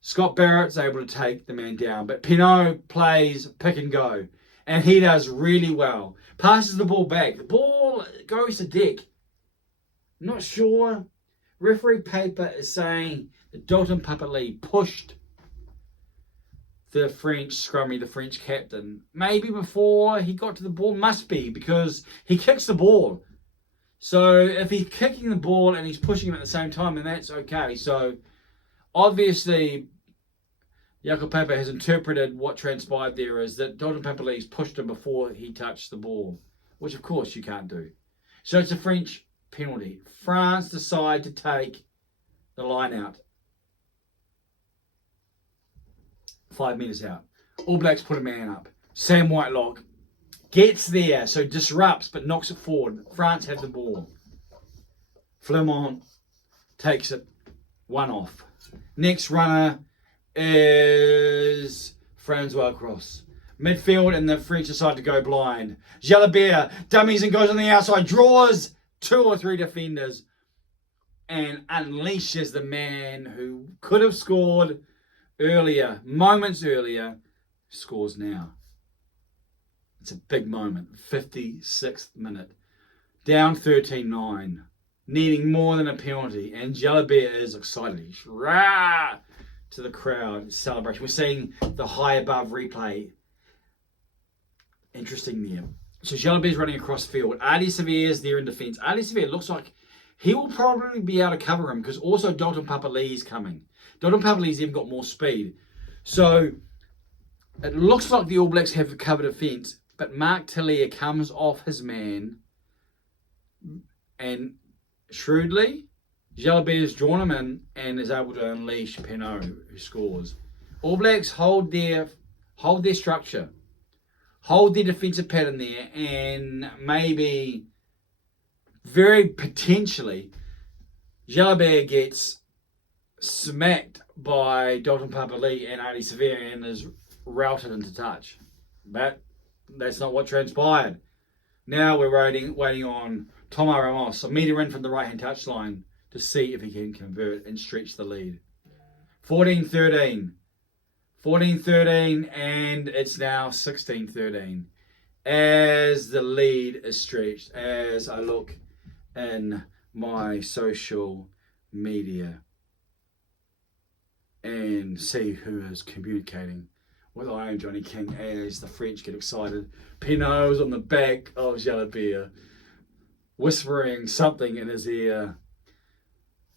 Scott Barrett's able to take the man down, but Pinot plays pick and go, and he does really well. Passes the ball back. The ball goes to Dick. Not sure. Referee paper is saying that Dalton Papali'i pushed the French scrummy, the French captain, maybe before he got to the ball. Must be, because he kicks the ball. So if he's kicking the ball and he's pushing him at the same time, then that's okay. So obviously Jakob Papa has interpreted what transpired there as that Dalton Papali's pushed him before he touched the ball, which of course you can't do. So it's a French penalty. France decide to take the line out. 5 metres out. All Blacks put a man up. Sam Whitelock gets there, so disrupts but knocks it forward. France have the ball. Flemont takes it. One off. Next runner is Francois Cross. Midfield and the French decide to go blind. Jalabert dummies and goes on the outside. Draws 2 or 3 defenders and unleashes the man who could have scored earlier, moments earlier, scores now. It's a big moment. 56th minute. Down 13-9. Needing more than a penalty. And Jalabert is excited. He's rah to the crowd. Celebration. We're seeing the high above replay. Interesting there. So Jalabert's running across field. Ali Sevier is there in defence. Ali Sevier looks like he will probably be able to cover him because also Dalton Papali'i is coming. Dalton Papali's even got more speed. So it looks like the All Blacks have covered defence, but Mark Tellier comes off his man and shrewdly, Jalabert has drawn him in and is able to unleash Pinot, who scores. All Blacks hold their structure, hold their defensive pattern there, and maybe, very potentially, Jalabert gets smacked by Dalton Papali'i and Ali Sevier and is routed into touch. But that's not what transpired. Now we're waiting on Thomas Ramos, a metre in from the right-hand touchline, to see if he can convert and stretch the lead. 14-13. 14-13, and it's now 16-13. As the lead is stretched, as I look in my social media and see who is communicating with I Am Johnny King as the French get excited. Pinot's on the back of Jalabert, whispering something in his ear,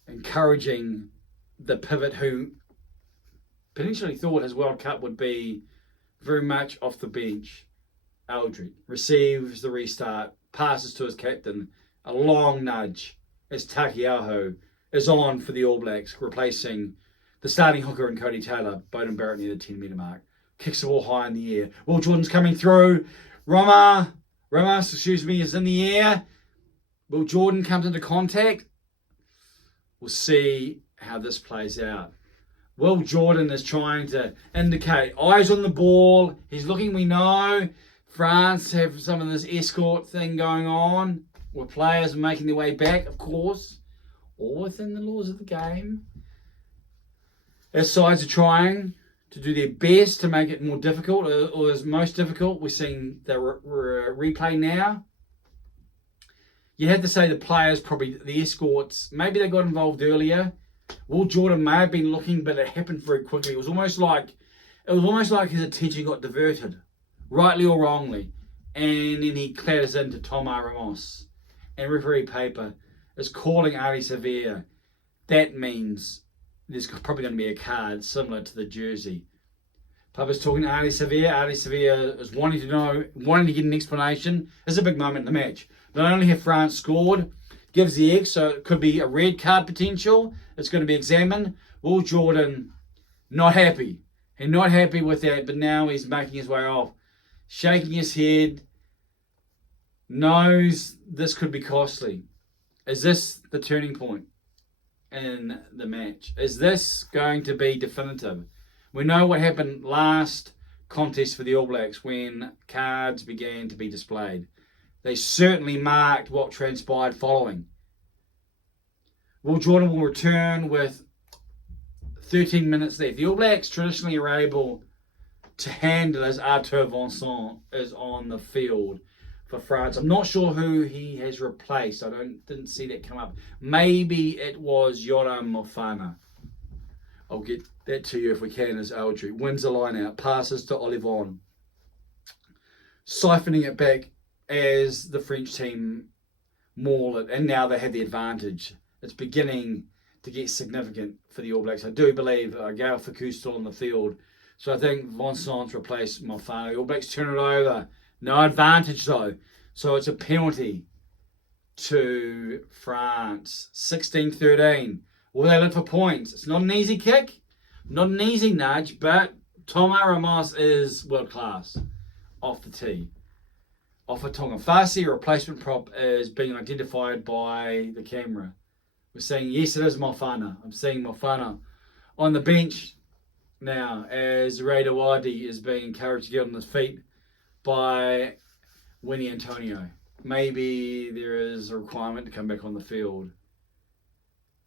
encouraging the pivot who potentially thought his World Cup would be very much off the bench. Aldridge receives the restart, passes to his captain, a long nudge as Takiaho is on for the All Blacks, replacing the starting hooker in Cody Taylor. Bowden Barrett near the 10-metre mark. Kicks the ball high in the air. Will Jordan's coming through. Ramos, is in the air. Will Jordan comes into contact. We'll see how this plays out. Will Jordan is trying to indicate eyes on the ball. He's looking, we know. France have some of this escort thing going on, where players are making their way back, of course, all within the laws of the game. As sides are trying to do their best to make it more difficult, or as most difficult. We're seeing the replay now. You had to say the players, probably the escorts, maybe they got involved earlier. Will Jordan may have been looking, but it happened very quickly. It was almost like his attention got diverted, rightly or wrongly, and then he clatters into Thomas Ramos. And referee paper is calling Ali Sevilla. That means there's probably going to be a card similar to the jersey. Papa's talking to Ali Sevilla. Ali Sevilla is wanting to get an explanation. It's a big moment in the match. Not only have France scored, gives the X, so it could be a red card potential. It's going to be examined. Will Jordan not happy? He's not happy with that, but now he's making his way off, shaking his head, knows this could be costly. Is this the turning point in the match? Is this going to be definitive? We know what happened last contest for the All Blacks when cards began to be displayed. They certainly marked what transpired following. Will Jordan will return with 13 minutes left. The All Blacks traditionally are able to handle as Arthur Vincent is on the field for France. I'm not sure who he has replaced. I didn't see that come up. Maybe it was Yoram Mofana. I'll get that to you if we can, as Aldry wins the line out, passes to Olivon, siphoning it back as the French team maul it, and now they have the advantage. It's beginning to get significant for the All Blacks. I do believe Gael Ficou's still on the field, so I think Vincent's replaced Mofana. The All Blacks turn it over. No advantage though, so it's a penalty to France. 16-13. Will they look for points? It's not an easy kick, not an easy nudge, but Thomas Ramos is world class off the tee. Off a Tonga Farsi, a replacement prop is being identified by the camera. We're saying, yes, it is Mofana. I'm seeing Mofana on the bench now as Raider Wadi is being encouraged to get on his feet by Winnie Antonio. Maybe there is a requirement to come back on the field.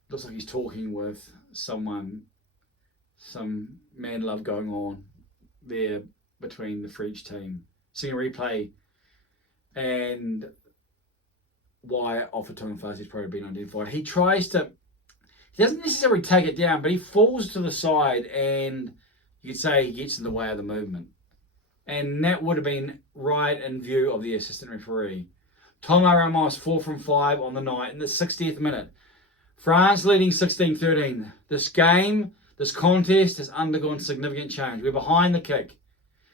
Looks like he's talking with someone, some man love going on there between the French team. Seeing a replay and why Offatonga Farsi has probably been identified. He doesn't necessarily take it down, but he falls to the side and you could say he gets in the way of the movement. And that would have been right in view of the assistant referee. Thomas Ramos, 4 from 5 on the night in the 60th minute. France leading 16-13. This game, this contest has undergone significant change. We're behind the kick.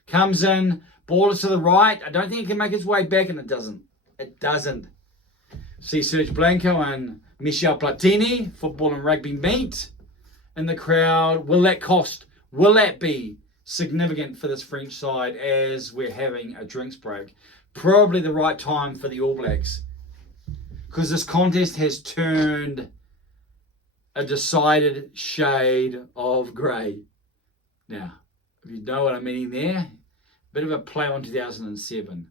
Comes in, ball is to the right. I don't think it can make its way back, and it doesn't. It doesn't. See Serge Blanco and Michel Platini, football and rugby meet in the crowd. Will that cost? Will that be significant for this French side as we're having a drinks break? Probably the right time for the All Blacks, because this contest has turned a decided shade of grey. Now, if you know what I'm meaning there, bit of a play on 2007.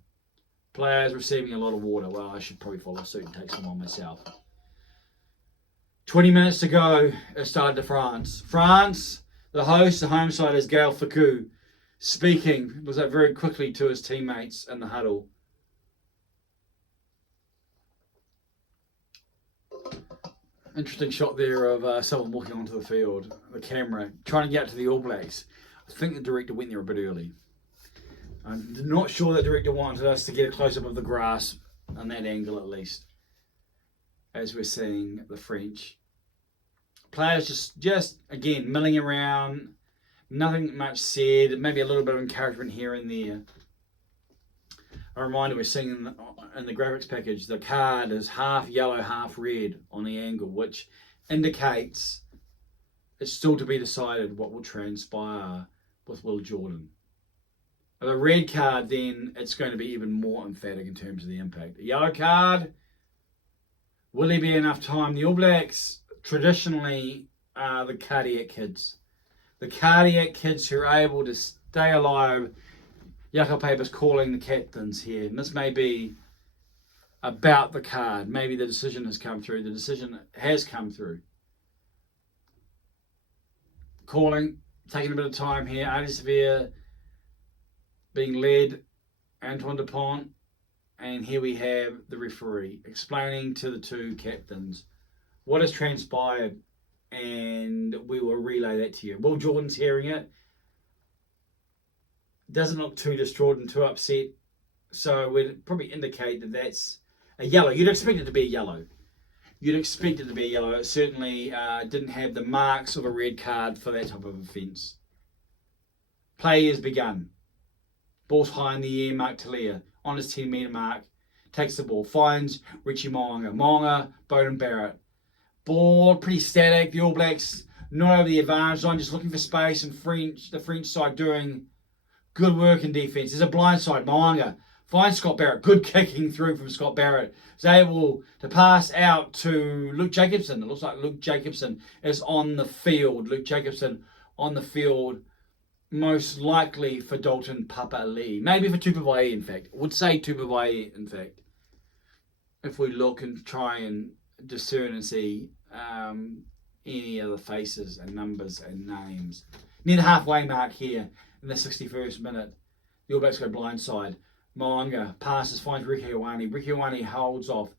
Players receiving a lot of water. Well, I should probably follow suit and take some on myself. 20 minutes to go at Stade de France. France, the host, the home side is Gael Ficou, speaking, was that very quickly to his teammates in the huddle. Interesting shot there of someone walking onto the field, the camera, trying to get out to the All Blacks. I think the director went there a bit early. I'm not sure the director wanted us to get a close-up of the grass on that angle at least, as we're seeing the French players just again milling around, nothing much said, maybe a little bit of encouragement here and there. A reminder, we're seeing in the graphics package, the card is half yellow, half red on the angle, which indicates it's still to be decided what will transpire with Will Jordan. The red card, then, it's going to be even more emphatic in terms of the impact. A yellow card, will there be enough time? The All Blacks traditionally are the cardiac kids. The cardiac kids who are able to stay alive. Yako Paper's calling the captains here. And this may be about the card. Maybe the decision has come through. The decision has come through. Calling, taking a bit of time here. Artie Severe being led, Antoine Dupont, and here we have the referee explaining to the two captains what has transpired, and we will relay that to you. Will Jordan's hearing it. Doesn't look too distraught and too upset, so we'd probably indicate that that's a yellow. You'd expect it to be a yellow. It certainly didn't have the marks of a red card for that type of offence. Play has begun. Ball's high in the air, Mark Talia on his 10-metre mark. Takes the ball, finds Richie Mo'unga. Mo'unga, Beauden Barrett. Ball pretty static. The All Blacks not over the advantage line, just looking for space, and the French side doing good work in defence. There's a blind side. Mo'unga finds Scott Barrett. Good kicking through from Scott Barrett. Is able to pass out to Luke Jacobson. It looks like Luke Jacobson is on the field. Luke Jacobson on the field, most likely for Dalton Papali'i. Maybe for Tupavai, in fact. I would say Tupavai, in fact. If we look and try and discern and see any other faces and numbers and names. Near the halfway mark here in the 61st minute, the All Blacks go blindside. Mo'unga passes, finds Ricky Ioane. Ricky Ioane holds off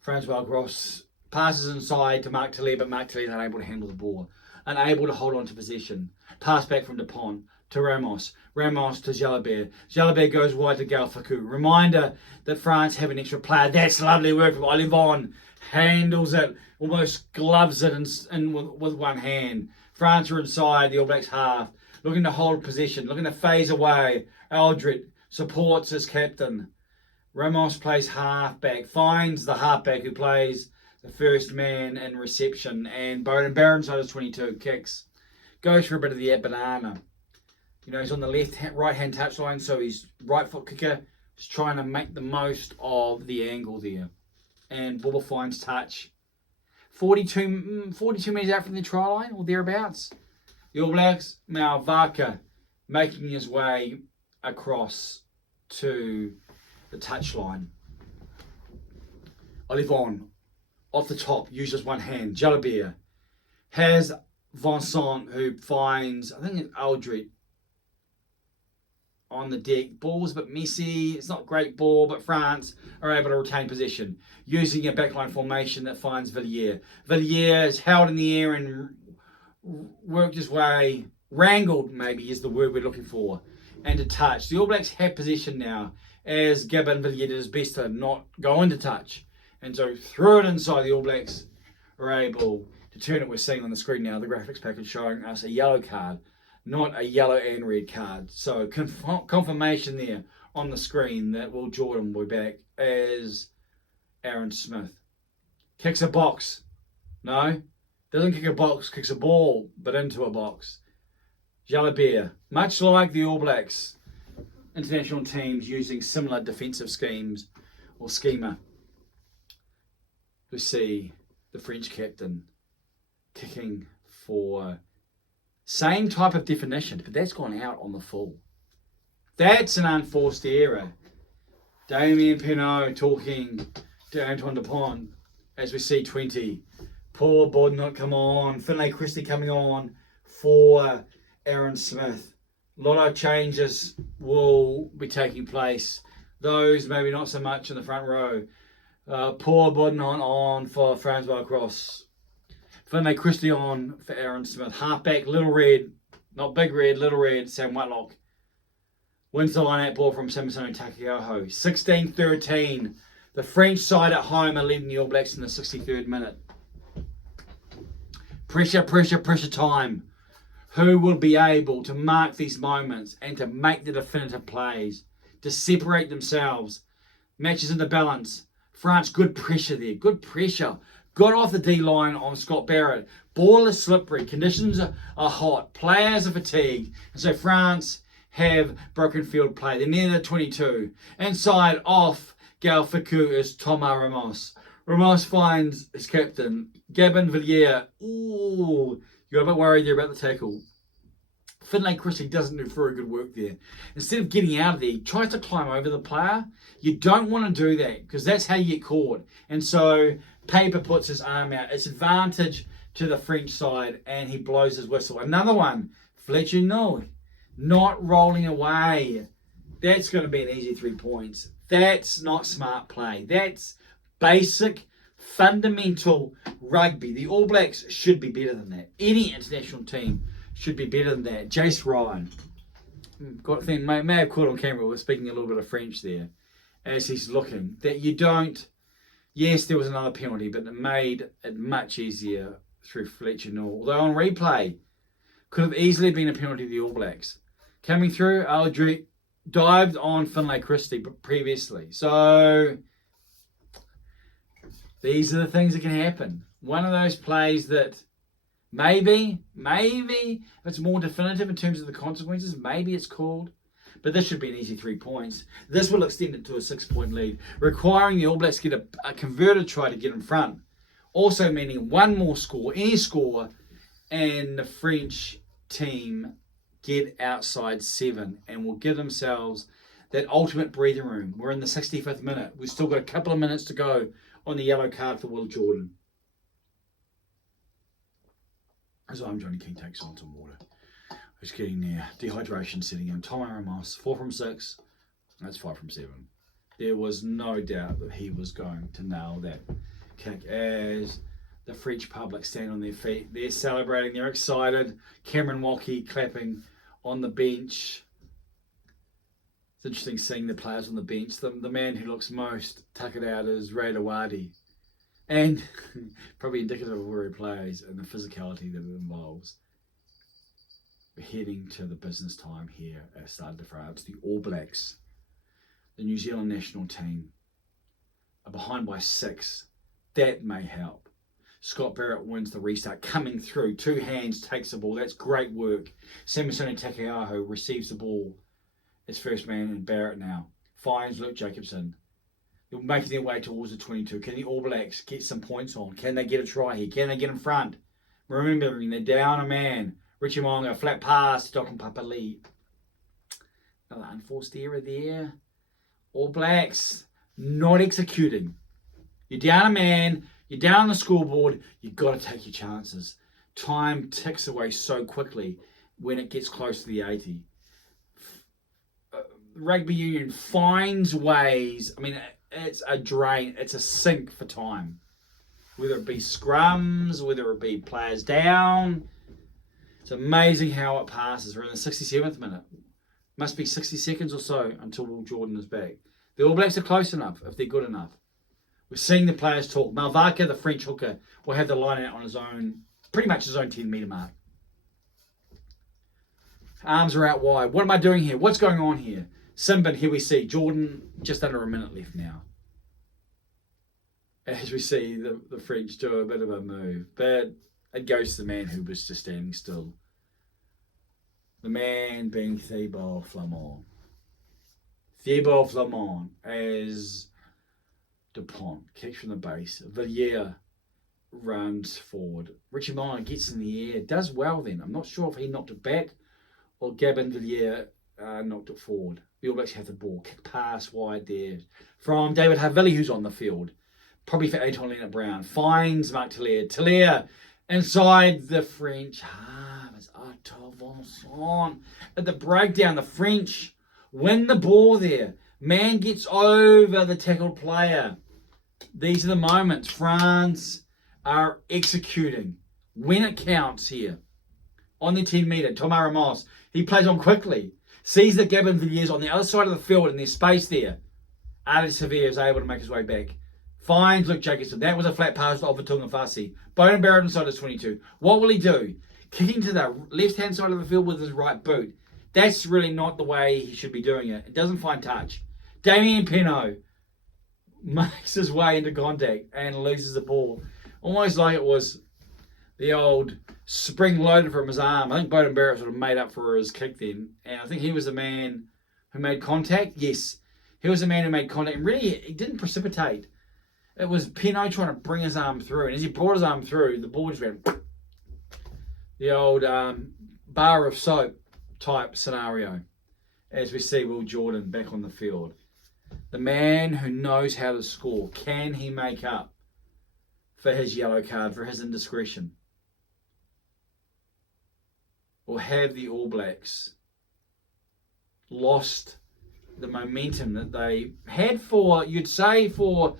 Francois Gross, passes inside to Mark Talia, but Mark Talia is unable to handle the ball, unable to hold on to possession. Pass back from Dupont to Ramos. Ramos to Jalabert. Jalabert goes wide to Galfacu. Reminder that France have an extra player. That's lovely work from Olivon. Handles it, almost gloves it with one hand. France are inside the All Blacks half, looking to hold possession, looking to phase away. Aldred supports his captain. Ramos plays halfback, finds the halfback who plays the first man in reception, and Beauden Barrett inside his 22 kicks. Goes for a bit of the banana. You know, he's on the right-hand touchline, so he's right foot kicker, just trying to make the most of the angle there. And Bubba finds touch. 42 metres out from the try line, or thereabouts. The All Blacks, Malvaka making his way across to the touchline. Olivon, off the top, uses one hand. Jalabert has Vincent, who finds, I think it's Aldred, on the deck. Ball's a bit messy. It's not a great ball, but France are able to retain possession using a backline formation that finds Villiers. Villiers is held in the air and worked his way, wrangled maybe is the word we're looking for, and to touch. The All Blacks have possession now, as Gabin Villiers did his best to not go into touch. And so threw it inside. The All Blacks are able to turn it. We're seeing on the screen now, the graphics package showing us a yellow card, not a yellow and red card. So confirmation there on the screen that Will Jordan will be back as Aaron Smith. Kicks a box. No, doesn't kick a box, kicks a ball, but into a box. Jalabert, much like the All Blacks international teams using similar defensive schemes or schema. We see the French captain kicking for same type of definition, but that's gone out on the full. That's an unforced error. Damien Penaud talking to Antoine Dupont as we see 20. Paul Bodnott come on. Finlay Christie coming on for Aaron Smith. A lot of changes will be taking place. Those maybe not so much in the front row. Paul Bodnott on for Francois Cross. Finlay Christie on for Aaron Smith. Halfback, Little Red, not Big Red, Little Red, Sam Whitelock. Wins the line-out ball from Samisoni Takiaho. 16-13. The French side at home are leading the All Blacks in the 63rd minute. Pressure, pressure, pressure time. Who will be able to mark these moments and to make the definitive plays? to separate themselves. Matches into balance. France, good pressure there. Good pressure. Got off the D-line on Scott Barrett. Ball is slippery. Conditions are hot. Players are fatigued. And so France have broken field play. They're near the 22. Inside, off, Galfiku is Thomas Ramos. Ramos finds his captain, Gabin Villiers. Ooh, you're a bit worried there about the tackle. Finlay Christie doesn't do very good work there. Instead of getting out of there, he tries to climb over the player. You don't want to do that because that's how you get caught. And so Paper puts his arm out. It's advantage to the French side and he blows his whistle. Another one, Fletcher no, not rolling away. That's going to be an easy 3 points. That's not smart play. That's basic, fundamental rugby. The All Blacks should be better than that. Any international team should be better than that. Jace Ryan. May have caught on camera. We're speaking a little bit of French there as he's looking. That you don't... Yes, there was another penalty, but it made it much easier through Fletcher Nall. Although on replay, could have easily been a penalty to the All Blacks. Coming through, Aldrich dived on Finlay Christie previously. So these are the things that can happen. One of those plays that maybe, if it's more definitive in terms of the consequences, maybe it's called. But this should be an easy 3 points. This will extend it to a 6-point lead, requiring the All Blacks to get a converted try to get in front. Also meaning one more score, any score, and the French team get outside 7 and will give themselves that ultimate breathing room. We're in the 65th minute. We've still got a couple of minutes to go on the yellow card for Will Jordan. As I'm Johnny King takes on some water. Just getting there. Dehydration setting in. Thomas Ramos, 4 from 6. That's 5 from 7. There was no doubt that he was going to nail that kick as the French public stand on their feet. They're celebrating. They're excited. Cameron Walkie clapping on the bench. It's interesting seeing the players on the bench. The man who looks most tuckered out is Ray Dawadi. And probably indicative of where he plays and the physicality that it involves. We're heading to the business time here at Stade de France. The All Blacks, the New Zealand national team, are behind by 6. That may help. Scott Barrett wins the restart, coming through. 2 hands, takes the ball. That's great work. Samisoni Takeaho receives the ball. It's first man and Barrett now. Finds Luke Jacobson. They're making their way towards the 22. Can the All Blacks get some points on? Can they get a try here? Can they get in front? Remembering they're down a man. Richie Mo'unga, flat pass to Dokken Papali. Another unforced error there. All Blacks not executing. You're down a man. You're down the scoreboard. You've got to take your chances. Time ticks away so quickly when it gets close to the 80. Rugby union finds ways. I mean, it's a drain. It's a sink for time. Whether it be scrums, whether it be players down. It's amazing how it passes. We're in the 67th minute. Must be 60 seconds or so until Will Jordan is back. The All Blacks are close enough if they're good enough. We're seeing the players talk. Malvaka, the French hooker, will have the line out on his own, pretty much his own 10-metre mark. Arms are out wide. What am I doing here? What's going on here? Simbin, here we see Jordan, just under a minute left now. As we see the French do a bit of a move. But it goes to the man who was just standing still. The man being Thibault Flamand. Thibault Flamand as Dupont kicks from the base. Villiers runs forward. Richie Mo'unga gets in the air. Does well then. I'm not sure if he knocked it back or Gabin Villiers knocked it forward. The All Blacks have the ball. Kick pass wide there from David Havili, who's on the field. Probably for Anton Leonard-Brown. Finds Mark Tellier. Tellier inside the French half. It's Arthur Vincent. At the breakdown, the French win the ball there. Man gets over the tackled player. These are the moments. France are executing when it counts here. On the 10 metre, Thomas Ramos. He plays on quickly. Sees that Gabin Villiers on the other side of the field and there's space there. Adi Severe is able to make his way back. Finds Luke Jacobson. That was a flat pass to Ofatunga Fasi. Bowden Barrett inside his 22. What will he do? Kicking to the left-hand side of the field with his right boot. That's really not the way he should be doing it. It doesn't find touch. Damien Penaud makes his way into contact and loses the ball. Almost like it was the old spring loaded from his arm. I think Beauden Barrett sort of made up for his kick then. And I think he was the man who made contact. Yes, he was the man who made contact. And really, he didn't precipitate. It was Penaud trying to bring his arm through. And as he brought his arm through, the ball just went the old bar of soap type scenario. As we see Will Jordan back on the field. The man who knows how to score. Can he make up for his yellow card, for his indiscretion? Or have the All Blacks lost the momentum that they had for, you'd say, for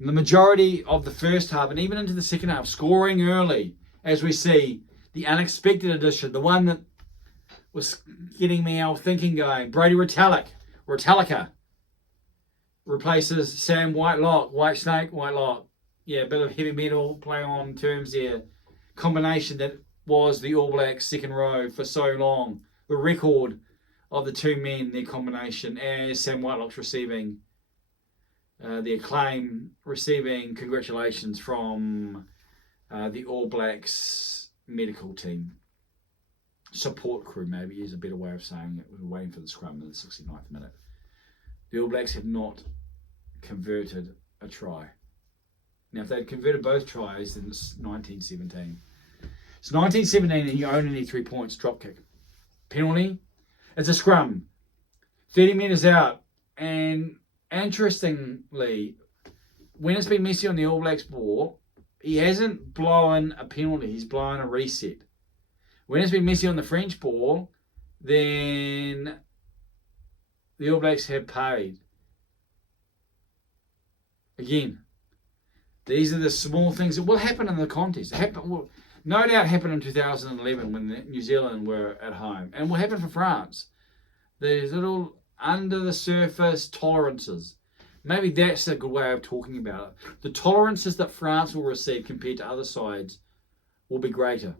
the majority of the first half and even into the second half, scoring early, as we see the unexpected addition, the one that was getting me our thinking going. Brady Retallica replaces Sam Whitelock. Yeah, a bit of heavy metal play on terms there. Combination that was the All Blacks second row for so long. The record of the two men, their combination, as Sam Whitelock's receiving the acclaim, receiving congratulations from the All Blacks medical team. Support crew, maybe, is a better way of saying it. We were waiting for the scrum in the 69th minute. The All Blacks have not converted a try. Now, if they'd converted both tries, then it's 1917. It's 1917 and you only need 3 points, drop kick. Penalty, it's a scrum. 30 metres out. And interestingly, when it's been Messi on the All Blacks ball, he hasn't blown a penalty, he's blown a reset. When it's been Messi on the French ball, then the All Blacks have paid. Again, these are the small things that will happen in the contest. Will no doubt happen in 2011 when New Zealand were at home. And will happen for France. There's little under-the-surface tolerances. Maybe that's a good way of talking about it. The tolerances that France will receive compared to other sides will be greater.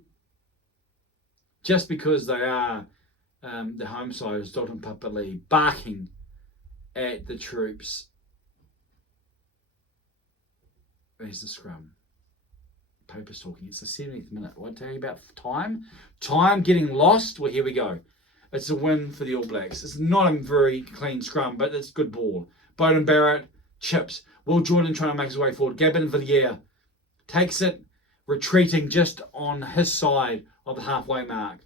Just because they are the home side, as Dalton Papali'i barking at the troops. There's the scrum. Paper's talking. It's the 70th minute. What I tell you about time? Time getting lost. Well, here we go. It's a win for the All Blacks. It's not a very clean scrum, but it's good ball. Beauden Barrett chips. Will Jordan trying to make his way forward. Gabin Villiers takes it, retreating just on his side of the halfway mark.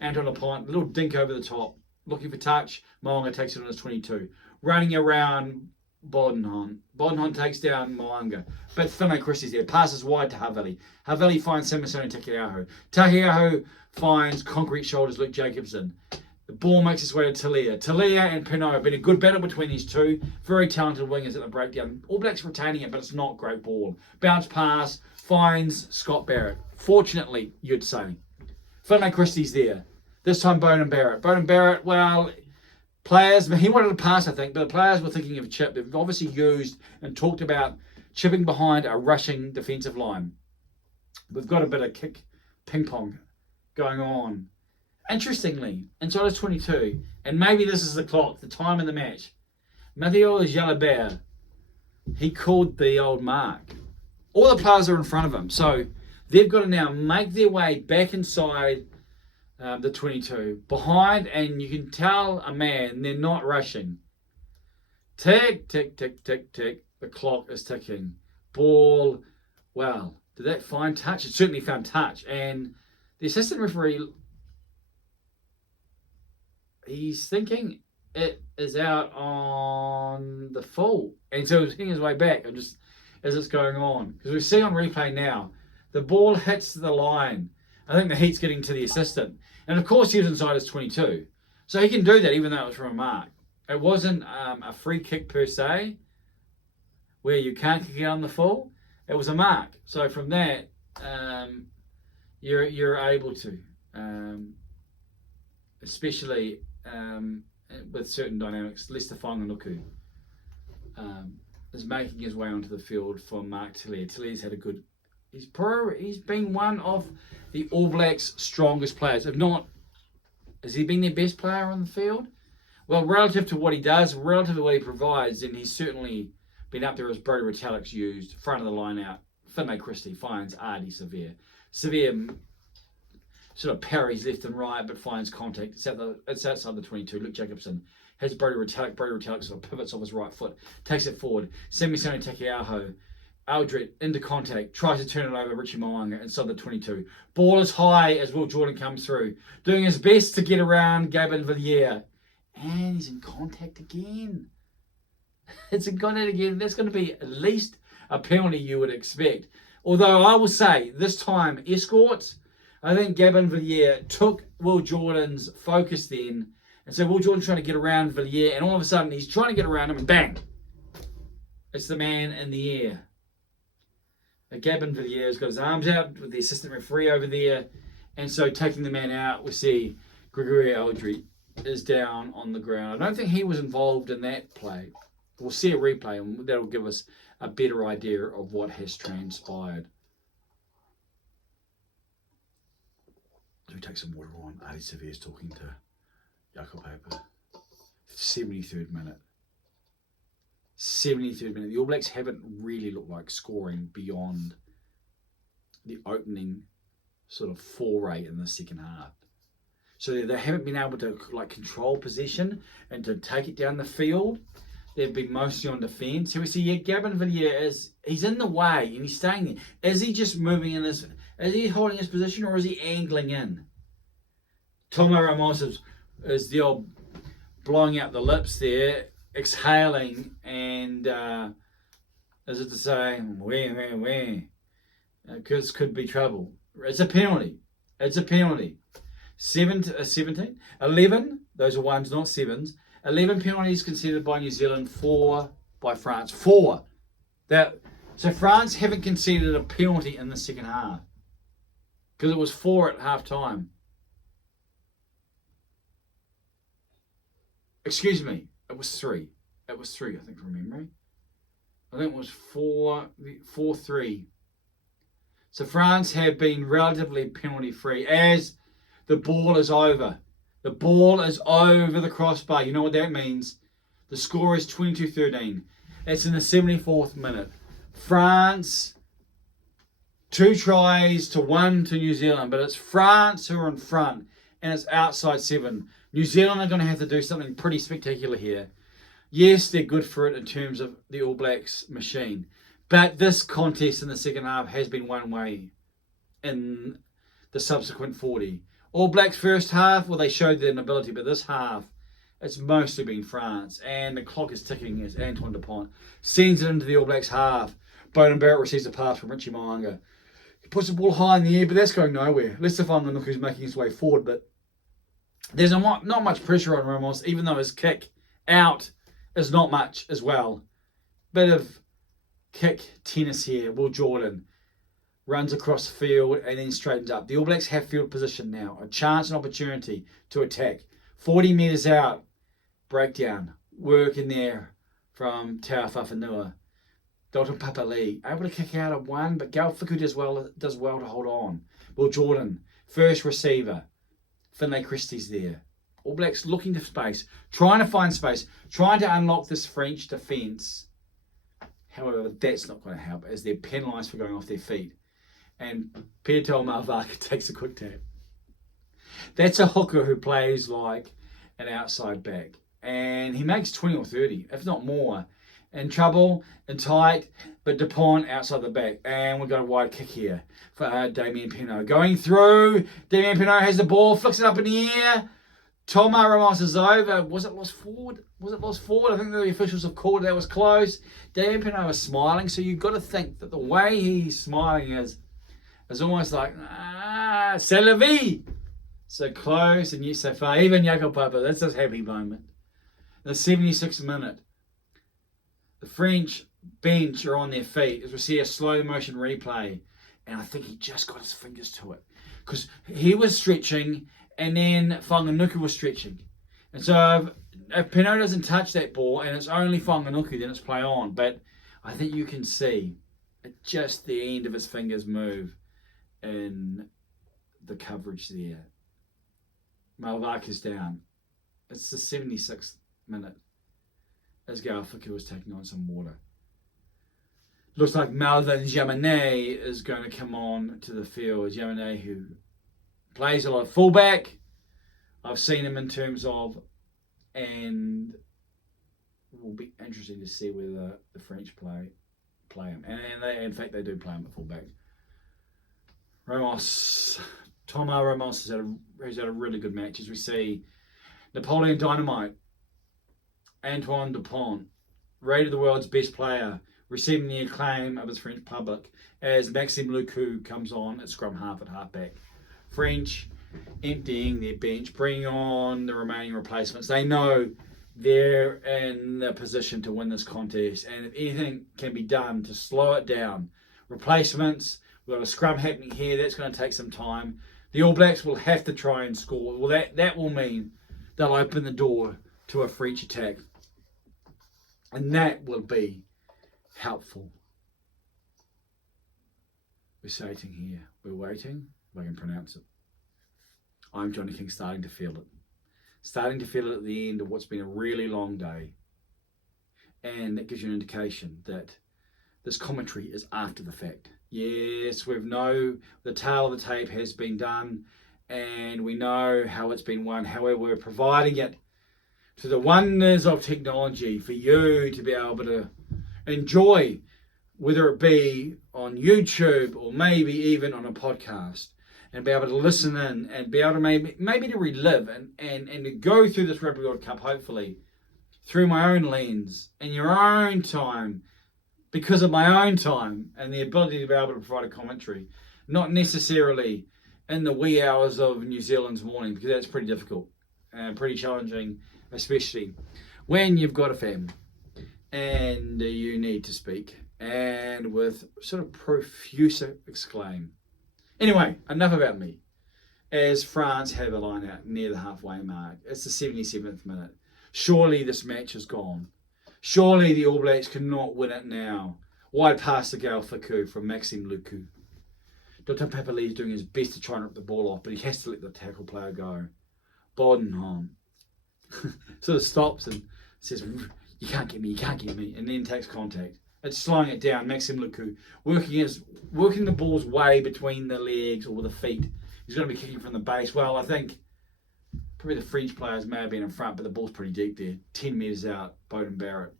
Anton Lapointe, little dink over the top. Looking for touch. Mo'unga takes it on his 22. Running around Bodenhon. Bodenhon takes down Mo'unga. But Finlay Christie's there. Passes wide to Havili. Havili finds Samisoni Takiaho. Takiaho finds concrete shoulders Luke Jacobson. The ball makes its way to Talia. Talia and Penaud have been a good battle between these two. Very talented wingers at the breakdown. All Blacks retaining it, but it's not great ball. Bounce pass finds Scott Barrett. Fortunately, you'd say. Finlay Christie's there. This time Beauden Barrett. Beauden Barrett, well, players, he wanted to pass, I think, but the players were thinking of chip. They've obviously used and talked about chipping behind a rushing defensive line. We've got a bit of kick ping pong going on. Interestingly, inside his 22, and maybe this is the clock, the time in the match, Matthieu Jalabert, he called the old mark. All the players are in front of him, so they've got to now make their way back inside the 22, behind, and you can tell a man they're not rushing. Tick, tick, tick, tick, tick. The clock is ticking. Ball, well, did that find touch? It certainly found touch, and the assistant referee, he's thinking it is out on the full. And so he's hitting his way back just as it's going on. Because we see on replay now, the ball hits the line. I think the heat's getting to the assistant. And of course he was inside his 22. So he can do that even though it was from a mark. It wasn't a free kick per se, where you can't kick it on the full. It was a mark. So from that, you're able to, especially with certain dynamics. Lester Whanganuku is making his way onto the field for Mark Tillier. Tillier's had a good. He's been one of the All Blacks' strongest players, if not Has he been their best player on the field? Well, relative to what he does, relative to what he provides, then he's certainly been up there as Brodie Retallick's used, front of the line out. Finlay Christie finds Ardy Severe. Severe sort of parries left and right, but finds contact. It's outside the 22. Luke Jacobson has Brodie Retallick. Brodie Retallick sort of pivots off his right foot, takes it forward. Sami-Sone Takiaho, Aldred into contact, tries to turn it over Richie Mo'unga inside the 22. Ball is high as Will Jordan comes through, doing his best to get around Gabin Villiers. And he's in contact again. It's in contact again. That's going to be at least a penalty you would expect. Although I will say, this time, escorts, I think Gabin Villiers took Will Jordan's focus then. And so Will Jordan's trying to get around Villiers, and all of a sudden he's trying to get around him, and bang! It's the man in the air. Gabin Villiers got his arms out with the assistant referee over there. And so taking the man out, we see Gregory Aldred is down on the ground. I don't think he was involved in that play. We'll see a replay, and that'll give us a better idea of what has transpired. So we take some water on. Ardy Severe's talking to Jakob Paper. 73rd minute. 73rd minute. The All Blacks haven't really looked like scoring beyond the opening sort of foray in the second half. So they haven't been able to control possession and to take it down the field. They've been mostly on defence. So we see, Gabin Villiers he's in the way and he's staying there. Is he just moving in is he holding his position, or is he angling in? Tomo Ramos is the old blowing out the lips there, exhaling, and as if to say, where? Because could be trouble. It's a penalty. 17, 11, those are ones, not sevens. 11 penalties conceded by New Zealand, 4 by France. 4. So France haven't conceded a penalty in the second half, because it was 4 at half time. Excuse me, it was 3. It was 3, I think, from memory. I think it was 4-3. So France have been relatively penalty free as the ball is over. The ball is over the crossbar. You know what that means? The score is 22-13. It's in the 74th minute. France, 2 tries to 1 to New Zealand, but it's France who are in front, and it's outside 7. New Zealand are going to have to do something pretty spectacular here. Yes, they're good for it in terms of the All Blacks machine, but this contest in the second half has been one way in the subsequent 40. All Blacks first half, well, they showed their ability, but this half, it's mostly been France. And the clock is ticking as Antoine Dupont sends it into the All Blacks half. Bowden Barrett receives a pass from Richie Mo'unga. He puts the ball high in the air, but that's going nowhere. Lestefan Manuku's making his way forward, but there's not much pressure on Ramos, even though his kick out is not much as well. Bit of kick tennis here. Will Jordan runs across the field and then straightens up. The All Blacks have field position now. A chance and opportunity to attack. 40 metres out. Breakdown. Work in there from Tau Fafanua. Dalton Papali'i able to kick out of one, but Gal Fiku does well to hold on. Will Jordan, first receiver. Finlay Christie's there. All Blacks looking to space, trying to find space, trying to unlock this French defence. However, that's not going to help as they're penalised for going off their feet. And Pietel Malvaka takes a quick tap. That's a hooker who plays like an outside back. And he makes 20 or 30, if not more. In trouble, and tight, but Dupont outside the back. And we've got a wide kick here for Damien Penaud. Going through, Damien Penaud has the ball, flicks it up in the air. Tomo Ramos is over. Was it lost forward? I think the officials have called it. That was close. Damien Penaud was smiling, so you've got to think that the way he's smiling is almost like, c'est la vie. So close and yet so far. Even Jakob Papa, that's his happy moment. The 76th minute. The French bench are on their feet as we see a slow motion replay. And I think he just got his fingers to it. Because he was stretching and then Whanganuku was stretching. And so if Penaud doesn't touch that ball and it's only Whanganuku, then it's play on. But I think you can see at just the end of his fingers move in the coverage there. Malvaca's down. It's the 76th minute as Galfaku is taking on some water. Looks like Melvin Jaminet is going to come on to the field. Jaminet, who plays a lot of fullback. I've seen him in terms of, and it will be interesting to see whether the French play him. And in fact, they do play him at fullback. Thomas Ramos has had a really good match, as we see Napoleon Dynamite, Antoine Dupont, rated the world's best player, receiving the acclaim of his French public as Maxime Lucu comes on at scrum half at halfback. French emptying their bench, bringing on the remaining replacements. They know they're in the position to win this contest, and if anything can be done to slow it down, replacements, we've got a scrum happening here, that's going to take some time. The All Blacks will have to try and score. Well, that will mean they'll open the door to a French attack, and that will be helpful. We're sitting here, we're waiting, if I can pronounce it. I'm Johnny King, starting to feel it. Starting to feel it at the end of what's been a really long day. And that gives you an indication that this commentary is after the fact. Yes, we know the tail of the tape has been done and we know how it's been won. However, we're providing it to the wonders of technology for you to be able to enjoy, whether it be on YouTube or maybe even on a podcast, and be able to listen in and be able to maybe to relive and to go through this Rugby World Cup, hopefully, through my own lens, in your own time, because of my own time and the ability to be able to provide a commentary, not necessarily in the wee hours of New Zealand's morning, because that's pretty difficult and pretty challenging, especially when you've got a family and you need to speak, and with sort of profuse exclaim. Anyway, enough about me. As France have a line out near the halfway mark, it's the 77th minute. Surely this match is gone. Surely the All Blacks cannot win it now. Wide pass to Galfaku from Maxime Lucu. Dr. Papali is doing his best to try and rip the ball off, but he has to let the tackle player go. Bodenholm sort of stops and says, you can't get me, and then takes contact. It's slowing it down. Maxime Lucu working the ball's way between the legs or the feet. He's going to be kicking from the base. Well, I think probably the French players may have been in front, but the ball's pretty deep there. 10 metres out, Bowden Barrett.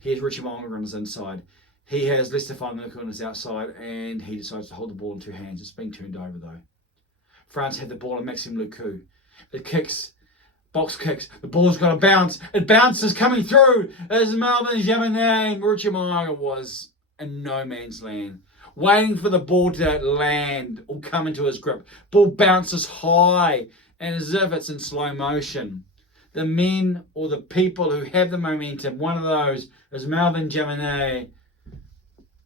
Here's Richie Monger on his inside. He has Lester Fanuku on his outside, and he decides to hold the ball in two hands. It's being turned over, though. France had the ball on Maxime Lucu. It kicks. Box kicks. The ball's got to bounce. It bounces coming through as Melvin Jaminet. Mauricio Moraga was in no man's land, waiting for the ball to land or come into his grip. Ball bounces high and as if it's in slow motion. The men or the people who have the momentum, one of those is Melvin Jaminet,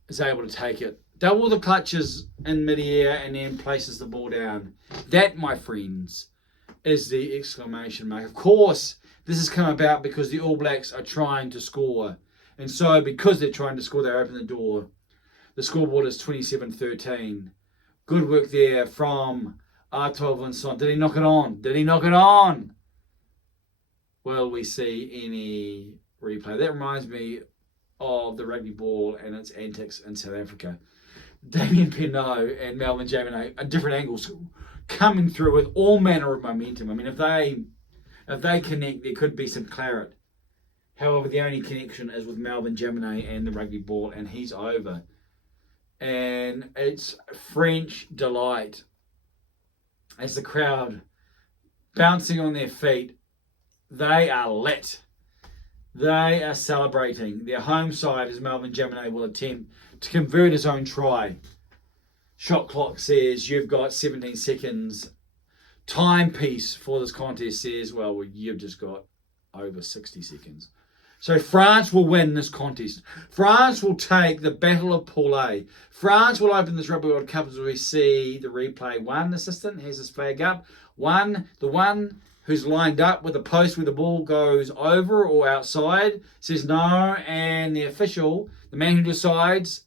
is able to take it. Double the clutches in midair and then places the ball down. That, my friends, is the exclamation mark. Of course, this has come about because the All Blacks are trying to score. And so, because they're trying to score, they open the door. The scoreboard is 27-13. Good work there from R12 Vincent. Did he knock it on? Did he knock it on? Will we see any replay? That reminds me of the rugby ball and its antics in South Africa. Damien Penaud and Melvin Jaminet at different angles, coming through with all manner of momentum. I mean, if they connect, there could be some claret. However, the only connection is with Melvin Jaminet and the rugby ball, and he's over. And it's French delight as the crowd bouncing on their feet. They are lit. They are celebrating. Their home side, as Melvin Jaminet will attempt to convert his own try. Shot clock says you've got 17 seconds. Timepiece for this contest says, well, you've just got over 60 seconds. So France will win this contest. France will take the Battle of Pool A. France will open this Rugby World Cup as we see the replay. One assistant has his flag up. The one who's lined up with the post where the ball goes over or outside says no. And the official, the man who decides,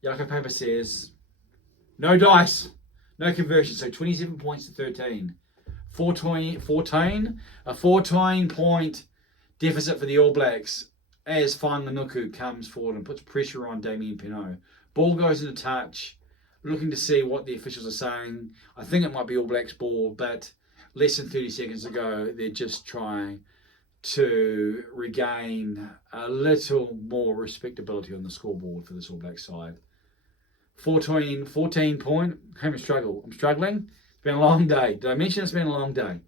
yellow paper says, no dice, no conversion. So 27 points to 13. a 14-point deficit for the All Blacks as Whanganuku comes forward and puts pressure on Damien Penaud. Ball goes into touch, looking to see what the officials are saying. I think it might be All Blacks ball, but less than 30 seconds ago, they're just trying to regain a little more respectability on the scoreboard for this All Black side. 14 point. I'm struggling. It's been a long day. Did I mention it's been a long day?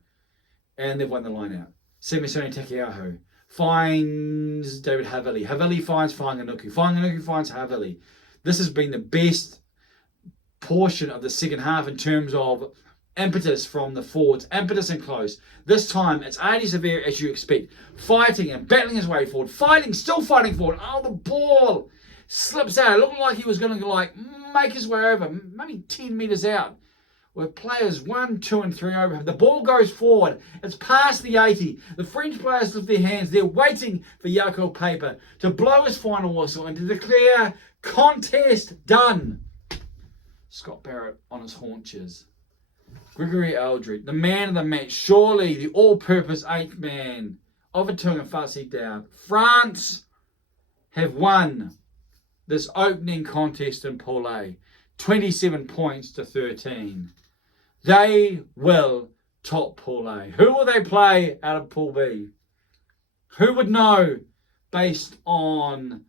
And they've won the line out. Semisoni Takeaho finds David Havili. Havili finds Whanganuku. Whanganuku finds Havili. This has been the best portion of the second half in terms of impetus from the forwards, impetus and close. This time it's Adi Severe as you expect, fighting and battling his way forward, still fighting forward. Oh, the ball slips out. It looked like he was going to make his way over, maybe 10 metres out, with players 1, 2 and 3 over him. The ball goes forward. It's past the 80. The French players lift their hands. They're waiting for Jaco Paper to blow his final whistle and to declare contest done. Scott Barrett on his haunches. Gregory Aldred, the man of the match, surely the all-purpose 8th man of a Tunga Fasi Down. France have won this opening contest in Pool A, 27 points to 13. They will top Pool A. Who will they play out of Pool B? Who would know based on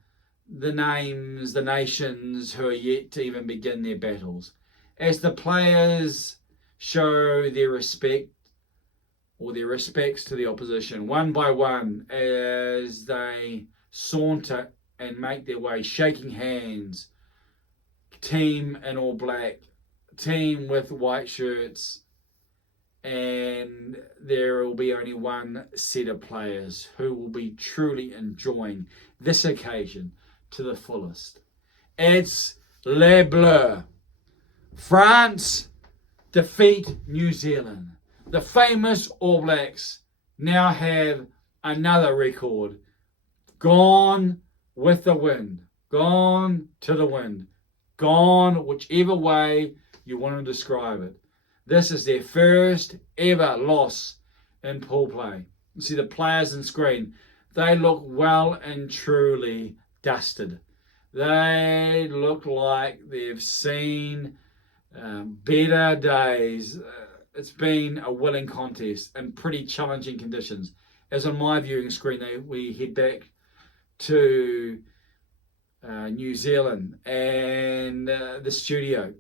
the names, the nations who are yet to even begin their battles? As the players show their respect or their respects to the opposition one by one as they saunter and make their way, shaking hands, team in all black, team with white shirts, and there will be only one set of players who will be truly enjoying this occasion to the fullest. It's Les Bleus. France defeat New Zealand. The famous All Blacks now have another record. Gone with the wind. Gone to the wind. Gone whichever way you want to describe it. This is their first ever loss in pool play. You see the players on screen. They look well and truly dusted. They look like they've seen better days. It's been a willing contest in pretty challenging conditions. As on my viewing screen, we head back to New Zealand and the studio,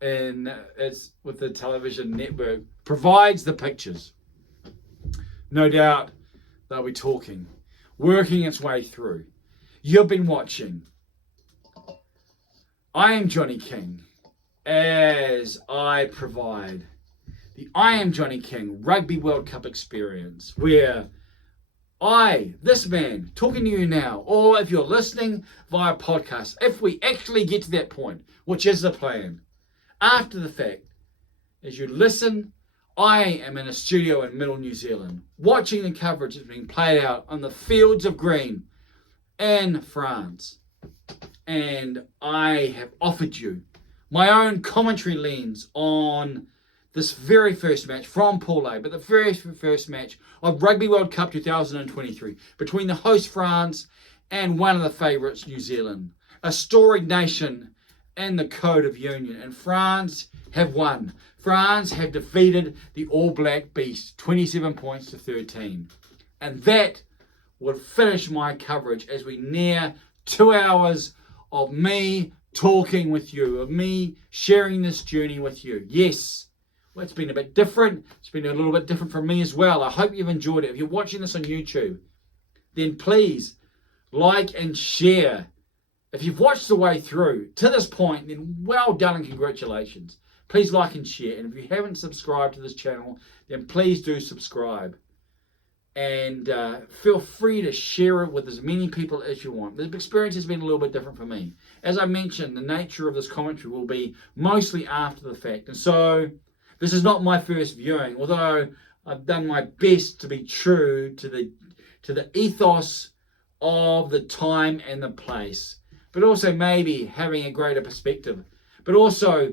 and it's with the television network provides the pictures. No doubt they'll be talking, working its way through. You've been watching I Am Johnny King, as I provide the I Am Johnny King Rugby World Cup experience, where I, this man, talking to you now, or if you're listening via podcast, if we actually get to that point, which is the plan, after the fact, as you listen, I am in a studio in Middle New Zealand, watching the coverage that's being played out on the fields of green in France. And I have offered you my own commentary lens on this very first match from Pool A, but the very first match of Rugby World Cup 2023 between the host France and one of the favourites, New Zealand. A storied nation in the Code of Union. And France have won. France have defeated the All Black Beast, 27 points to 13. And that would finish my coverage as we near 2 hours of me talking with you, of me sharing this journey with you. Yes, well, it's been a bit different. It's been a little bit different for me as well. I hope you've enjoyed it. If you're watching this on YouTube, then please like and share. If you've watched the way through to this point, then well done and congratulations. Please like and share. And if you haven't subscribed to this channel, then please do subscribe. And feel free to share it with as many people as you want. The experience has been a little bit different for me. As I mentioned, the nature of this commentary will be mostly after the fact. And so this is not my first viewing, although I've done my best to be true to the ethos of the time and the place, but also maybe having a greater perspective, but also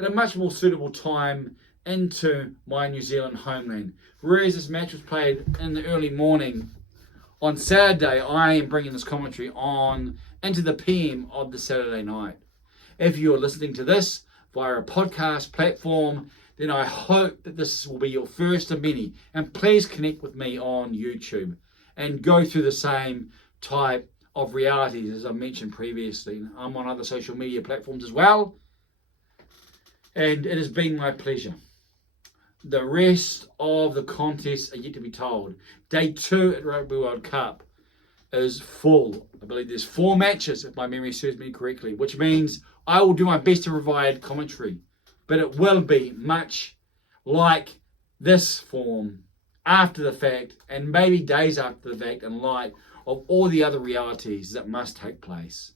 at a much more suitable time into my New Zealand homeland. Whereas this match was played in the early morning on Saturday, I am bringing this commentary on into the PM of the Saturday night. If you're listening to this via a podcast platform, then I hope that this will be your first of many. And please connect with me on YouTube and go through the same type of realities as I mentioned previously. I'm on other social media platforms as well. And it has been my pleasure. The rest of the contests are yet to be told. Day 2 at Rugby World Cup is full. I believe there's 4 matches, if my memory serves me correctly, which means I will do my best to provide commentary. But it will be much like this form after the fact, and maybe days after the fact, in light of all the other realities that must take place.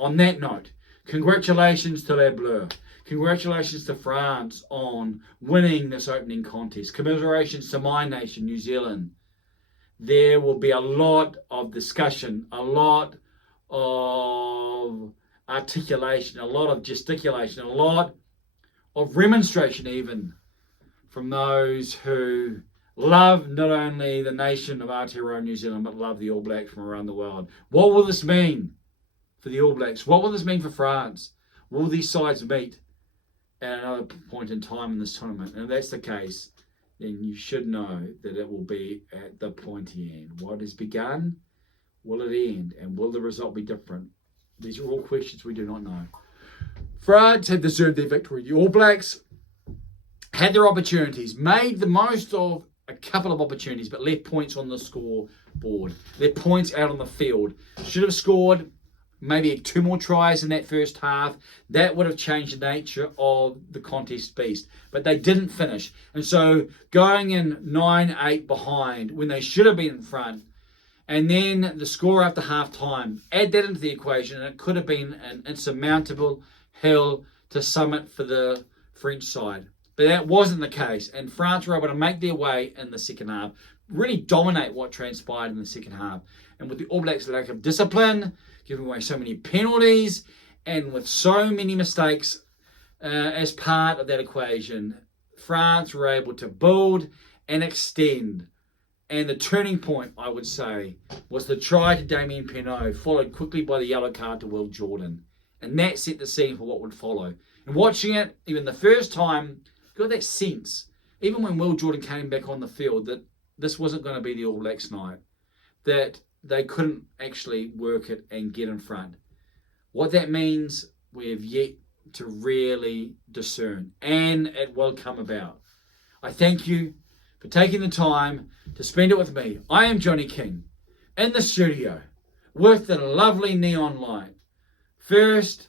On that note, congratulations to Les Bleus. Congratulations to France on winning this opening contest. Commiserations to my nation, New Zealand. There will be a lot of discussion, a lot of articulation, a lot of gesticulation, a lot of remonstration even from those who love not only the nation of Aotearoa, New Zealand, but love the All Blacks from around the world. What will this mean for the All Blacks? What will this mean for France? Will these sides meet at another point in time in this tournament? And if that's the case, then you should know that it will be at the pointy end. What has begun, will it end? And will the result be different? These are all questions we do not know. France have deserved their victory. The All Blacks had their opportunities, made the most of a couple of opportunities, but left points on the scoreboard. Left points out on the field. Should have scored maybe 2 more tries in that first half. That would have changed the nature of the contest beast. But they didn't finish. And so going in 9-8 behind when they should have been in front, and then the score after half-time, add that into the equation, and it could have been an insurmountable hill to summit for the French side. But that wasn't the case, and France were able to make their way in the second half, really dominate what transpired in the second half. And with the All Blacks' lack of discipline, giving away so many penalties, and with so many mistakes as part of that equation, France were able to build and extend. And the turning point, I would say, was the try to Damien Penaud, followed quickly by the yellow card to Will Jordan. And that set the scene for what would follow. And watching it, even the first time, got that sense, even when Will Jordan came back on the field, that this wasn't going to be the All Blacks night, that they couldn't actually work it and get in front. What that means, we have yet to really discern, and it will come about. I thank you for taking the time to spend it with me. I am Johnny King, in the studio, with the lovely neon light. First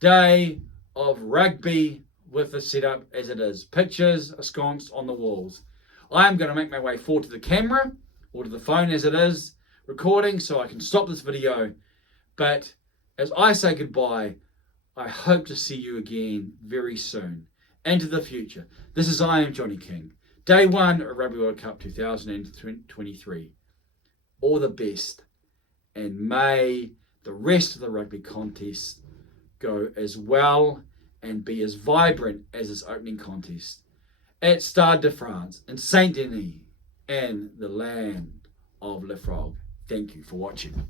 day of rugby with the setup as it is. Pictures ensconced on the walls. I am going to make my way forward to the camera, or to the phone as it is, recording, so I can stop this video. But as I say goodbye, I hope to see you again very soon, into the future. This is I Am Johnny King, Day 1 of Rugby World Cup 2023. All the best, and may the rest of the rugby contest go as well and be as vibrant as this opening contest at Stade de France in Saint Denis and the land of Le Frog. Thank you for watching.